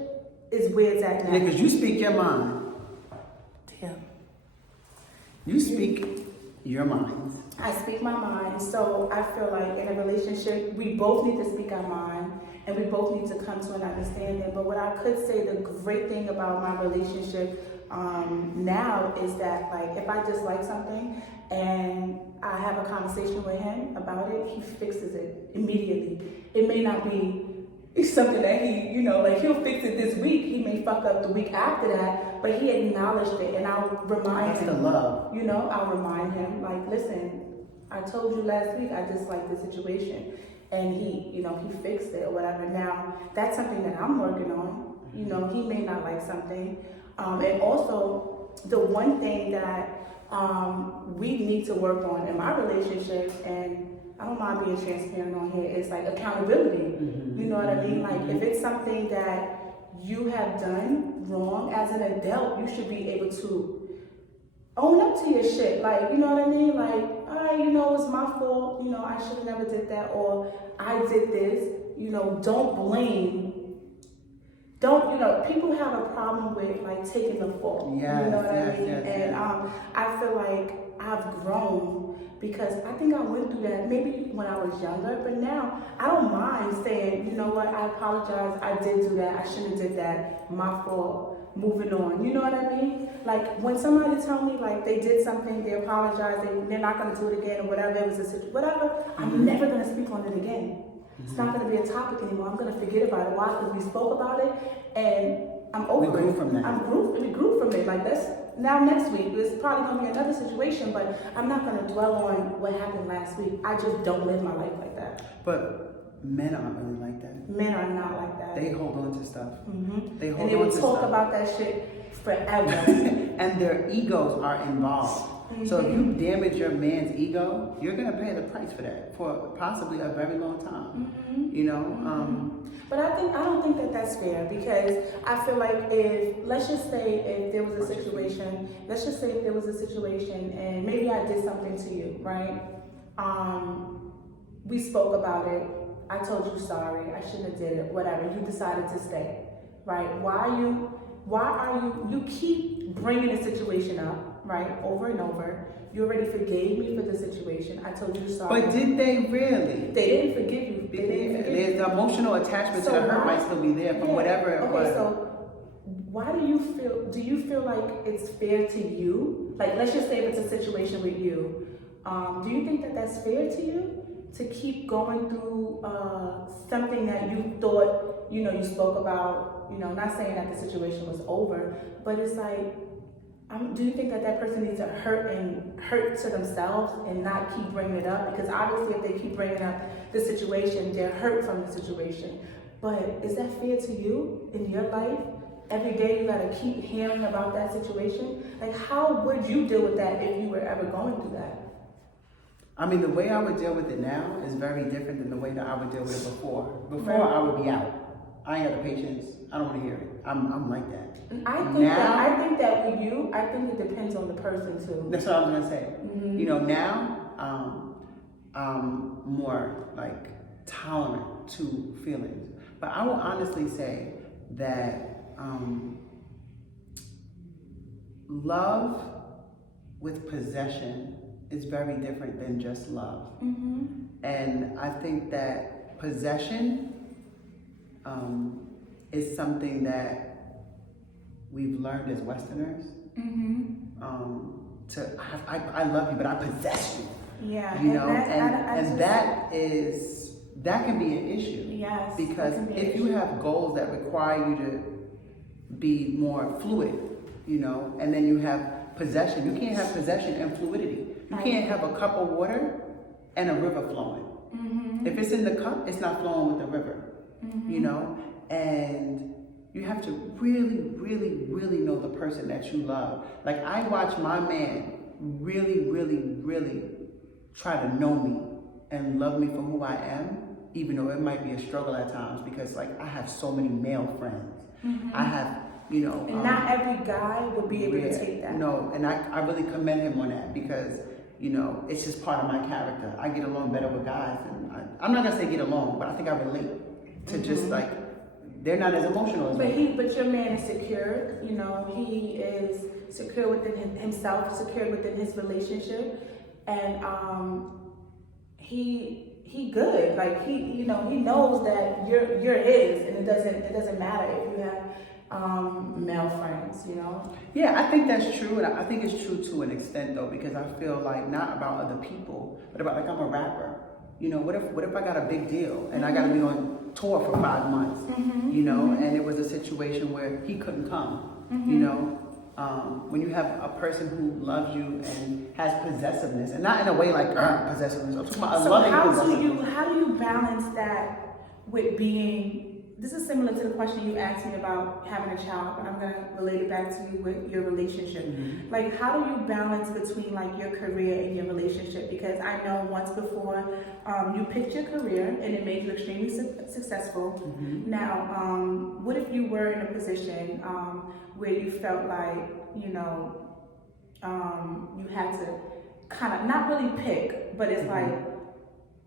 is where it's at now. Yeah, because you speak your mind. Yeah. You speak your minds. I speak my mind. So I feel like in a relationship, we both need to speak our mind and we both need to come to an understanding. But what I could say, the great thing about my relationship now is that, like, if I dislike something and I have a conversation with him about it, he fixes it immediately. It may not be something that he, like, he'll fix it this week. He may fuck up the week after that, but he acknowledged it, and I'll remind him. That's the love. I'll remind him, like, listen, I told you last week I disliked the situation, and he fixed it or whatever. Now, that's something that I'm working on. He may not like something. And also, the one thing that we need to work on in my relationship, and I don't mind being transparent on here, is like accountability. You know what I mean? Like, if it's something that you have done wrong as an adult, you should be able to own up to your shit. Like, you know what I mean? Like, all right, it was my fault. I should have never did that, or I did this. Don't blame. People have a problem with, like, taking the fault. Yes, you know what I mean? Yes, and I feel like I've grown because I think I went through that maybe when I was younger, but now I don't mind saying, you know what, I apologize, I did do that, I shouldn't have did that, my fault, moving on. You know what I mean? Like, when somebody tell me, like, they did something, they apologize, they're not going to do it again, or whatever, it was a situation, whatever, I'm never going to speak on it again. It's not going to be a topic anymore. I'm going to forget about it. Why? Because we spoke about it, and I'm over it. We grew from that. We grew from it. Like, that's now next week. It's probably going to be another situation, but I'm not going to dwell on what happened last week. I just don't live my life like that. But men aren't really like that. Men are not like that. They hold on to stuff. They hold and they on will to talk stuff. about that shit forever. And their egos are involved. So if you damage your man's ego, you're gonna pay the price for that for possibly a very long time. But I don't think that that's fair, because I feel like let's just say if there was a situation and maybe I did something to you, right? We spoke about it. I told you sorry. I shouldn't have did it. Whatever. You decided to stay, right? Why are you keep bringing the situation up, right? Over and over. You already forgave me for the situation. I told you sorry. But did they really? They didn't forgive you. There's the emotional attachment to the hurt might still be there from whatever it was. Okay, so why do you feel like it's fair to you? Like, let's just say if it's a situation with you. Do you think that that's fair to you? To keep going through something that you thought, you spoke about, not saying that the situation was over, but it's like, do you think that person needs to hurt to themselves and not keep bringing it up? Because obviously if they keep bringing up the situation, they're hurt from the situation. But is that fair to you in your life? Every day you gotta keep hearing about that situation? Like, how would you deal with that if you were ever going through that? I mean, the way I would deal with it now is very different than the way that I would deal with it before. Before, I would be out. I ain't got the patience. I don't want to hear it. I'm like that. I think that with you, I think it depends on the person too. That's what I was gonna say. Now, I'm more like tolerant to feelings. But I will honestly say that love with possession is very different than just love. And I think that possession is something that we've learned as Westerners. I love you, but I possess you. Yeah, that can be an issue. Yes, because if you have goals that require you to be more fluid, and then you have possession, you can't have possession and fluidity. You can't have a cup of water and a river flowing. If it's in the cup, it's not flowing with the river. And you have to really, really, really know the person that you love. Like, I watch my man really, really, really try to know me and love me for who I am, even though it might be a struggle at times, because, like, I have so many male friends. I have, and not every guy would be able to take that. No, and I really commend him on that, because it's just part of my character. I get along better with guys, and I'm not gonna say get along, but I think I relate to just like, they're not as emotional as me. But your man is secure. He is secure within himself, secure within his relationship, and he good. Like he knows that you're his, and it doesn't matter if you have male friends, Yeah, I think that's true, and I think it's true to an extent though, because I feel like not about other people, but about, like, I'm a rapper. What if I got a big deal and I got to be on tour for 5 months, and it was a situation where he couldn't come, when you have a person who loves you and has possessiveness, and not in a way like possessiveness. I'm talking about a loving possessiveness. How do you balance that with being? This is similar to the question you asked me about having a child, but I'm gonna relate it back to you with your relationship. Mm-hmm. Like, how do you balance between like your career and your relationship? Because I know once before you picked your career and it made you extremely successful. Mm-hmm. Now, what if you were in a position where you felt like you had to kind of not really pick, but it's like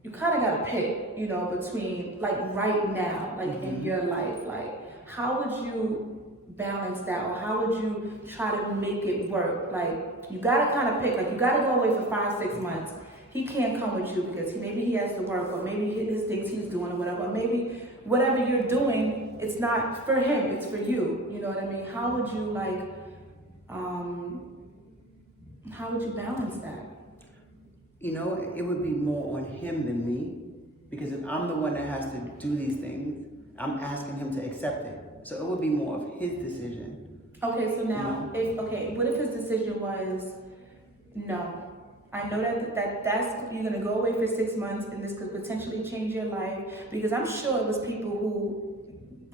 you kind of got to pick, between like right now, like in your life, like how would you balance that, or how would you try to make it work? Like you got to kind of pick, like you got to go away for 5-6 months. He can't come with you because maybe he has to work, or maybe his things he's doing or whatever, or maybe whatever you're doing, it's not for him, it's for you. You know what I mean? How would you how would you balance that? It would be more on him than me, because if I'm the one that has to do these things, I'm asking him to accept it. So it would be more of his decision. Okay, so now, what if his decision was, no, I know that's you're gonna go away for 6 months, and this could potentially change your life, because I'm sure it was people who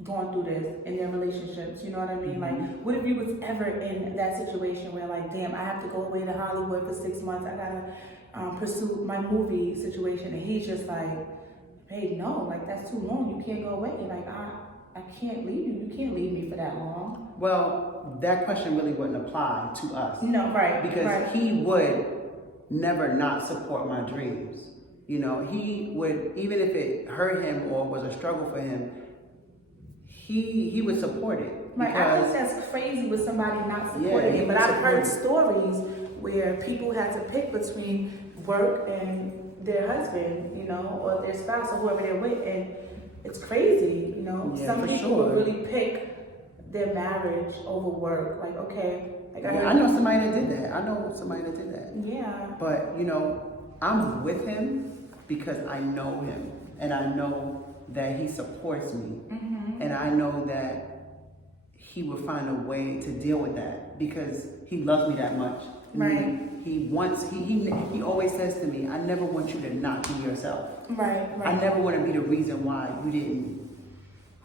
gone through this in their relationships, you know what I mean? Like, what if you was ever in that situation where, like, damn, I have to go away to Hollywood for 6 months, I gotta pursue my movie situation, and he's just like, hey, no, like, that's too long, you can't go away, like, I can't leave you can't leave me for that long. Well, that question really wouldn't apply to us. No, right. Because he would never not support my dreams. He would, even if it hurt him or was a struggle for him, he would support it. Right, I think that's crazy with somebody not supporting it, but I've heard stories where people had to pick between work and their husband, or their spouse or whoever they're with, and it's crazy, Yeah, some people sure. would really pick their marriage over work. Like, okay, like I know somebody that did that. Yeah. But I'm with him because I know him, and I know that he supports me, and I know that he will find a way to deal with that because he loves me that much. Right. He always says to me, I never want you to not be yourself. Right. I never want to be the reason why you didn't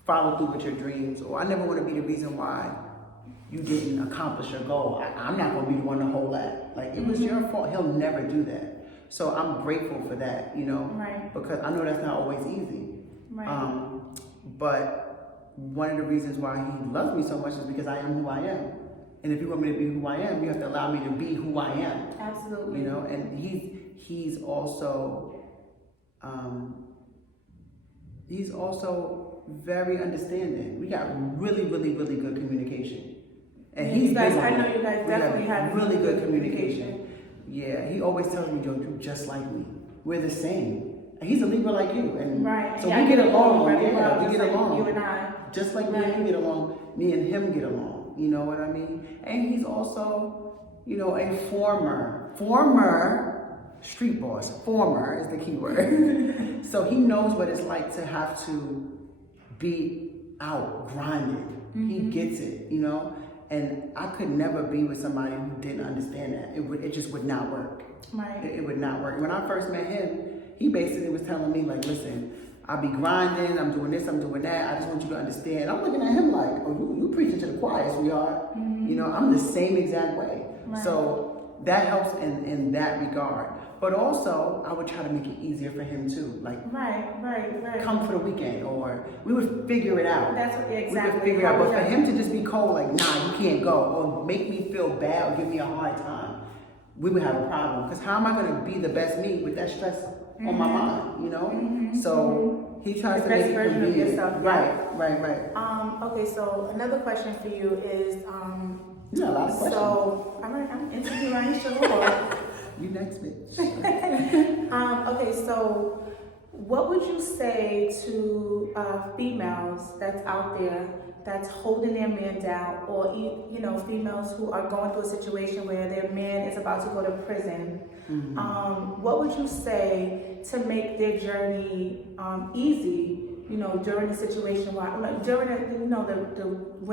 follow through with your dreams, or I never want to be the reason why you didn't accomplish your goal. I'm not going to be the one to hold that. Like, it was your fault. He'll never do that. So I'm grateful for that, Right. because I know that's not always easy. Right. But one of the reasons why he loves me so much is because I am who I am. And if you want me to be who I am, you have to allow me to be who I am. Absolutely. And he's also very understanding. We got really, really, really good communication. And I know you guys definitely have really good communication. Yeah, he always tells me, yo, you just like me. We're the same. And he's a Libra like you. And right. so we get along. Yeah, we get like along. You and I. Just like me and you get along, me and him get along. You know what I mean? And he's also, a former street boss. Former is the key word. So he knows what it's like to have to be out grinding. He gets it, And I could never be with somebody who didn't understand that. It just would not work. Right. It would not work. When I first met him, he basically was telling me, like, listen, I'll be grinding, I'm doing this, I'm doing that, I just want you to understand. I'm looking at him like, oh, you preaching to the choir, sweetheart. I'm the same exact way. Right. So that helps in that regard. But also, I would try to make it easier for him too. Like, right. come for the weekend, or we would figure it out. That's what, exactly. We would figure it out. But for him to just be cold, like, nah, you can't go, or make me feel bad, or give me a hard time, we would have a problem. Because how am I going to be the best me with that stress on my mind, So he tries the to make best it version of convenient. yourself. Right. Okay, so another question for you is, You got a lot of questions. so I'm interviewing Aisha Hall. You next, bitch. Okay, so what would you say to females that's out there that's holding their man down, or females who are going through a situation where their man is about to go to prison? What would you say to make their journey easy? During the situation, when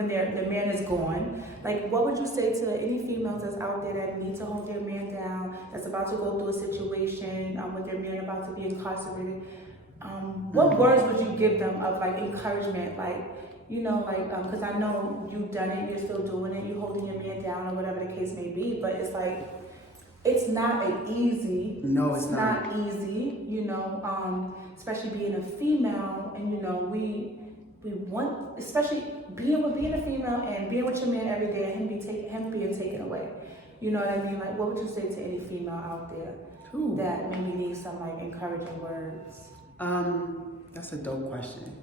the man is gone, like, what would you say to any females that's out there that need to hold their man down, that's about to go through a situation with their man about to be incarcerated? What words would you give them of like encouragement, because I know you've done it, you're still doing it, you're holding your man down or whatever the case may be, but it's like, it's not easy. No, it's not easy, especially being a female, and we want, especially being a female and being with your man every day, and him being taken away. You know what I mean? Like, what would you say to any female out there that maybe needs some like encouraging words? That's a dope question.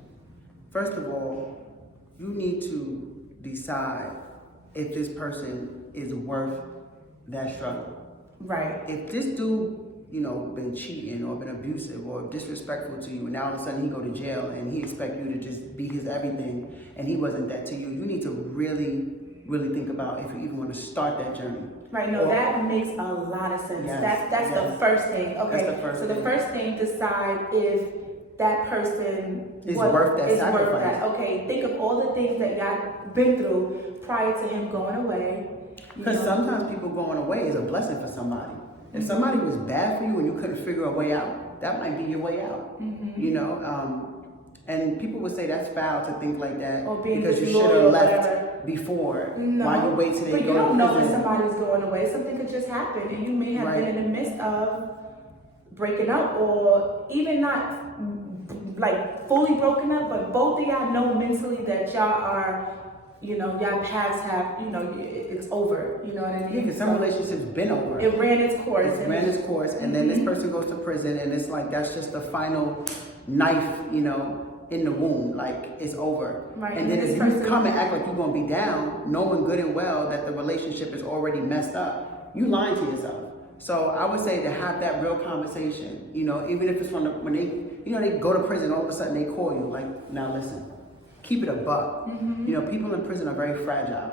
First of all, you need to decide if this person is worth that struggle. Right. If this dude, been cheating or been abusive or disrespectful to you, and now all of a sudden he go to jail and he expect you to just be his everything, and he wasn't that to you, you need to really, really think about if you even want to start that journey. Right. No, that makes a lot of sense. Yes, That's the first thing. Okay. That's the first so thing. the first thing, decide if that person is worth that sacrifice. Worth that. Okay. Think of all the things that y'all been through prior to him going away. Because sometimes people going away is a blessing for somebody. If somebody was bad for you and you couldn't figure a way out, that might be your way out. And people would say that's foul to think like that, or being because you should have left before. No. Why you wait till they but go you don't to know prison? when somebody's going away. Something could just happen, and you may have been in the midst of breaking up, or even not like fully broken up, but both of y'all know mentally that y'all are, y'all paths have, it's over. You know what I mean? Yeah, because some relationships been over. It ran its course. And then this person goes to prison, and it's like that's just the final knife, in the wound. Like, it's over. Right. And then if you come and act like you're gonna be down, knowing good and well that the relationship is already messed up, you lying to yourself. So I would say to have that real conversation, even if it's when they go to prison, all of a sudden they call you, like, now listen, keep it a buck. People in prison are very fragile.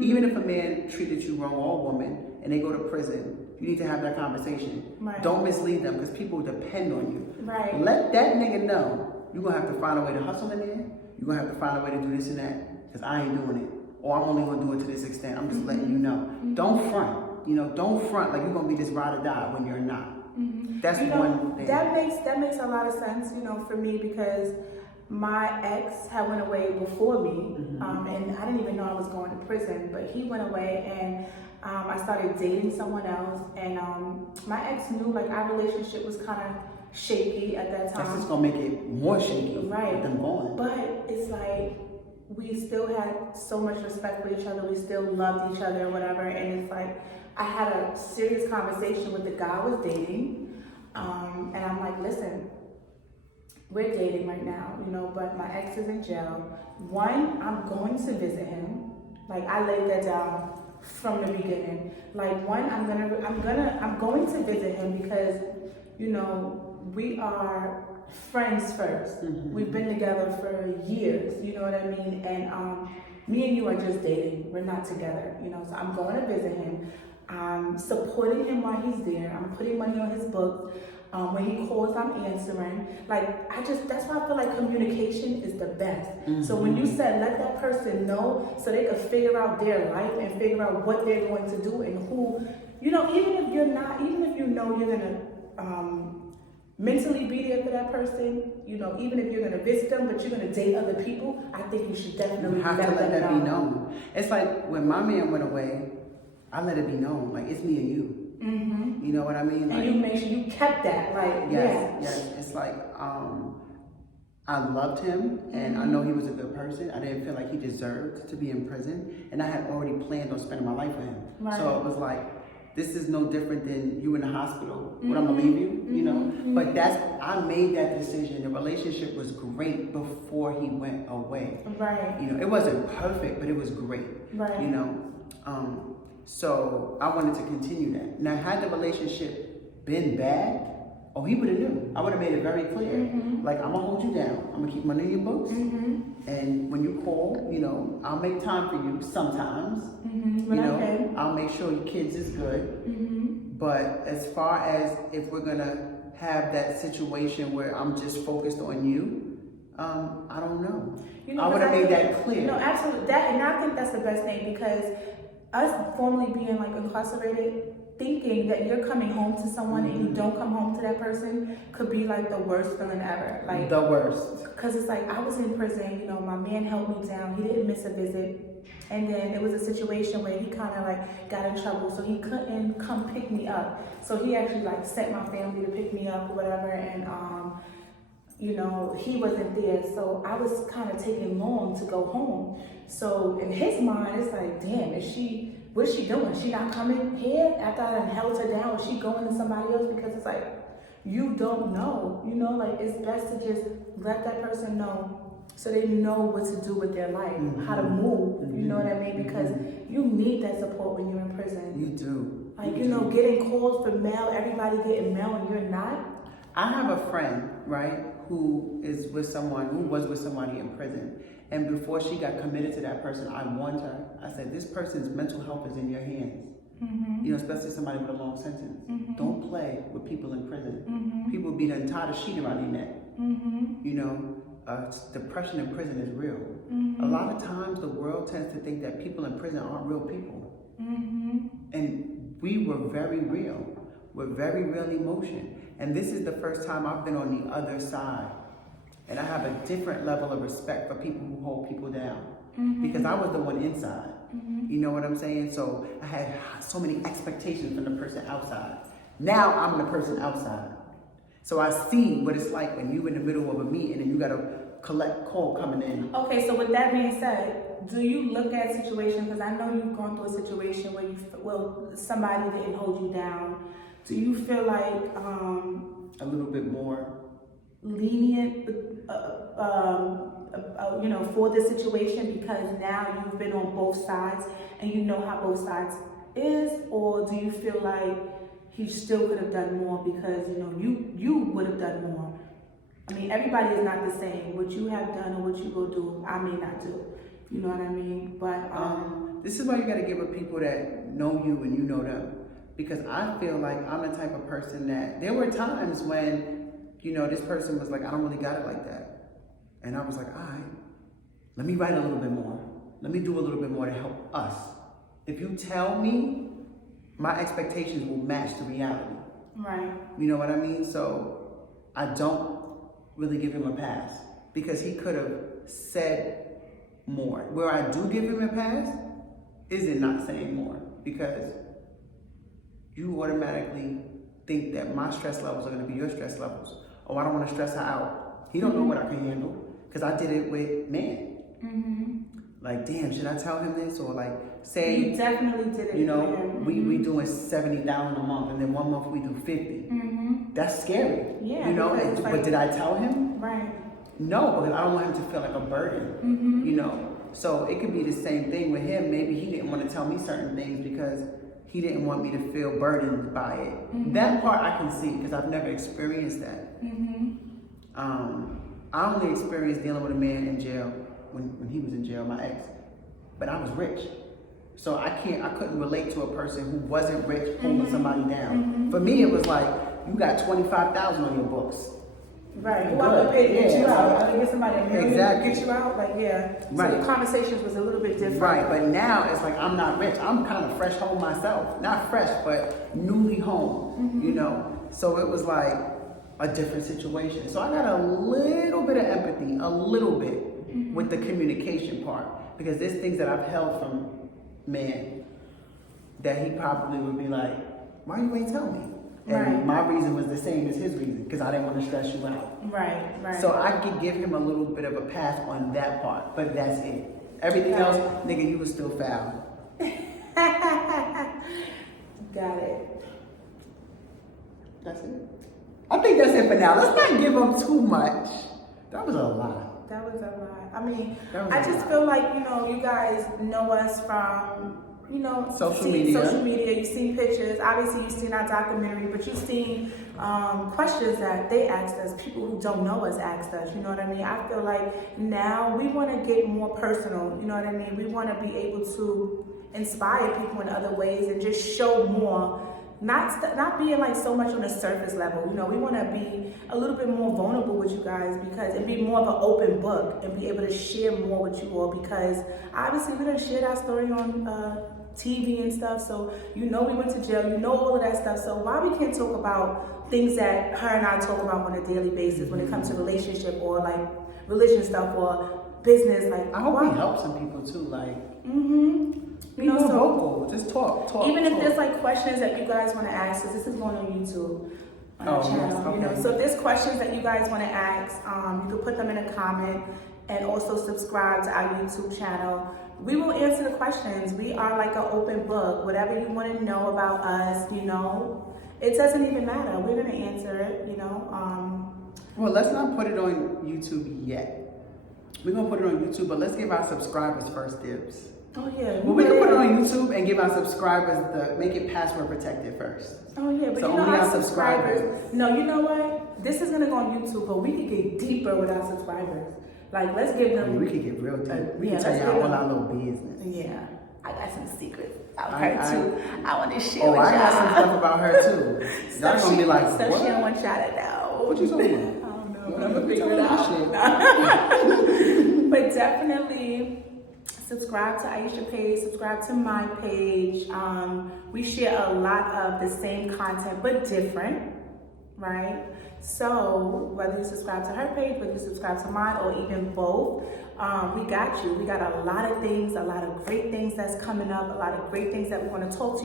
Even if a man treated you wrong, or a woman, and they go to prison, you need to have that conversation. Right. Don't mislead them, because people depend on you. Right. Let that nigga know you're going to have to find a way to hustle in there. You're going to have to find a way to do this and that, because I ain't doing it. Or I'm only going to do it to this extent. I'm just letting you know. Don't front. Don't front like you're going to be this ride or die when you're not. That's one thing. That makes a lot of sense, for me, because my ex had went away before me, and I didn't even know I was going to prison, but he went away, and I started dating someone else, and my ex knew like our relationship was kind of shaky at that time. That's just gonna make it more shaky. Right. With them going. But it's like we still had so much respect for each other. We still loved each other or whatever. And it's like I had a serious conversation with the guy I was dating, and I'm like, listen, we're dating right now, but my ex is in jail. One, I'm going to visit him. Like, I laid that down from the beginning. Like, one, I'm going to visit him because, we are friends first. We've been together for years, you know what I mean? And me and you are just dating. We're not together, so I'm going to visit him. I'm supporting him while he's there. I'm putting money on his books. When he calls, I'm answering. Like, that's why I feel like communication is the best. So when you said let that person know so they could figure out their life and figure out what they're going to do and who, even if you're gonna mentally be there for that person, even if you're gonna visit them, but you're gonna date other people, I think you should definitely have to let that be known. It's like when my man went away, I let it be known, like, it's me and you. You know what I mean? And you make sure you kept that, like, yes. It's like, I loved him, and I know he was a good person. I didn't feel like he deserved to be in prison, and I had already planned on spending my life with him. Right. So it was like, this is no different than you in the hospital when I'm gonna leave you, But I made that decision. The relationship was great before he went away. Right. It wasn't perfect, but it was great. Right. So I wanted to continue that. Now, had the relationship been bad, oh, he would have knew. I would have made it very clear. Like, I'm gonna hold you down. I'm gonna keep money in your books. And when you call, you know, I'll make time for you sometimes. You know, I'll make sure your kids is good. But as far as if we're gonna have that situation where I'm just focused on you, I don't know. You know, I would have made that clear. No, absolutely. And I think that's the best thing, because us formerly being like incarcerated, thinking that you're coming home to someone and you don't come home to that person could be like the worst feeling ever. Like the worst. Because it's like, I was in prison, you know, my man held me down, he didn't miss a visit. And then it was a situation where he kind of like got in trouble, so he couldn't come pick me up. So he actually like sent my family to pick me up or whatever, and you know, he wasn't there. So I was kind of taking long to go home. So in his mind, it's like, damn, what is she doing? She not coming here after I done held her down? Or she going to somebody else? Because it's like, you don't know, you know, like it's best to just let that person know, so they know what to do with their life, how to move, you know what I mean? Because you need that support when you're in prison. You do. Like, you know, getting calls for mail, everybody getting mail and you're not. I have a friend, right, who was with somebody in prison. And before she got committed to that person, I warned her. I said, this person's mental health is in your hands. You know, especially somebody with a long sentence. Don't play with people in prison. People be done tied a sheet around their neck. You know, depression in prison is real. A lot of times the world tends to think that people in prison aren't real people. And we were very real, with very real emotion. And this is the first time I've been on the other side. And I have a different level of respect for people who hold people down. Because I was the one inside. You know what I'm saying? So I had so many expectations from the person outside. Now I'm the person outside. So I see what it's like when you're in the middle of a meeting and you got a collect call coming in. Okay, so with that being said, do you look at situations, because I know you've gone through a situation where somebody didn't hold you down. Do you feel like a little bit more lenient, you know, for the situation, because now you've been on both sides and you know how both sides is? Or do you feel like he still could have done more because, you know, you would have done more? I mean, everybody is not the same. What you have done or what you will do, I may not do. You know what I mean? But this is why you got to get with people that know you and you know them. Because I feel like I'm the type of person that there were times when, you know, this person was like, I don't really got it like that. And I was like, all right, let me write a little bit more. Let me do a little bit more to help us. If you tell me, my expectations will match the reality. Right. You know what I mean? So I don't really give him a pass because he could have said more. Where I do give him a pass is in not saying more, because you automatically think that my stress levels are going to be your stress levels. Oh, I don't want to stress her out. He don't know what I can handle, because I did it with man. Like, damn, should I tell him this? Or like, say, you definitely did it. You know, we doing 70,000 a month, and then 1 month we do 50. That's scary. Yeah. You know, but did I tell him? Right. No, because I don't want him to feel like a burden. You know, so it could be the same thing with him. Maybe he didn't want to tell me certain things because he didn't want me to feel burdened by it. That part I can see, because I've never experienced that. I only experienced dealing with a man in jail when he was in jail, my ex. But I was rich. So I couldn't relate to a person who wasn't rich holding somebody down. For me, it was like, you got 25,000 on your books. Right. Who I pay to get you out? I get somebody to get you out? Like, yeah. So Right. the conversations was a little bit different. Right, but now it's like I'm not rich. I'm kind of fresh home myself. Not fresh, but newly home, you know? So it was like a different situation. So I got a little bit of empathy, a little bit, with the communication part. Because there's things that I've held from men that he probably would be like, why you ain't tell me? And my reason was the same as his reason, because I didn't want to stress you out. Right. So I could give him a little bit of a pass on that part, but that's it. Everything else, nigga, you was still foul. Got it. That's it. I think that's it for now. Let's not give him too much. That was a lot. That was a lot. I mean, I just feel like, you know, you guys know us from you know, Social media, you've seen pictures, obviously you've seen our documentary, but you've seen questions that they asked us, people who don't know us asked us, you know what I mean? I feel like now we want to get more personal, you know what I mean? We want to be able to inspire people in other ways and just show more, not being like so much on the surface level, you know, we want to be a little bit more vulnerable with you guys because and be more of an open book and be able to share more with you all because obviously we done shared our story on TV and stuff, so you know we went to jail, you know all of that stuff, so why we can't talk about things that her and I talk about on a daily basis when it comes to relationship or like religion stuff or business, like I hope we help some people too, like you be know, more so vocal, just talk. even if talk. there's like questions that you guys want to ask, because this is going on YouTube on our channel, yes, okay. you know, so if there's questions that you guys want to ask, you can put them in a comment and also subscribe to our YouTube channel. We will answer the questions. We are like an open book. Whatever you want to know about us, you know, it doesn't even matter. We're going to answer it, you know. Well, let's not put it on YouTube yet. We're going to put it on YouTube, but let's give our subscribers first dibs. Oh, yeah. Well, we can put it on YouTube and give our subscribers make it password protected first. Oh, yeah, but so you know only our subscribers. No, you know what? This is going to go on YouTube, but we can get deeper with our subscribers. Like, let's give them... we can get real deep. We can tell y'all all our little business. Yeah. I got some secrets about her, too. I want to share with y'all. y'all. I got some stuff about her, too. Y'all going to be like, stuff what? she don't want y'all to know. What you talking about? I don't know, but I'm going to figure it out. But definitely... subscribe to Aisha page, subscribe to my page. We share a lot of the same content, but different, right? So whether you subscribe to her page, whether you subscribe to mine, or even both, we got you. We got a lot of things, a lot of great things that's coming up, a lot of great things that we want to talk to you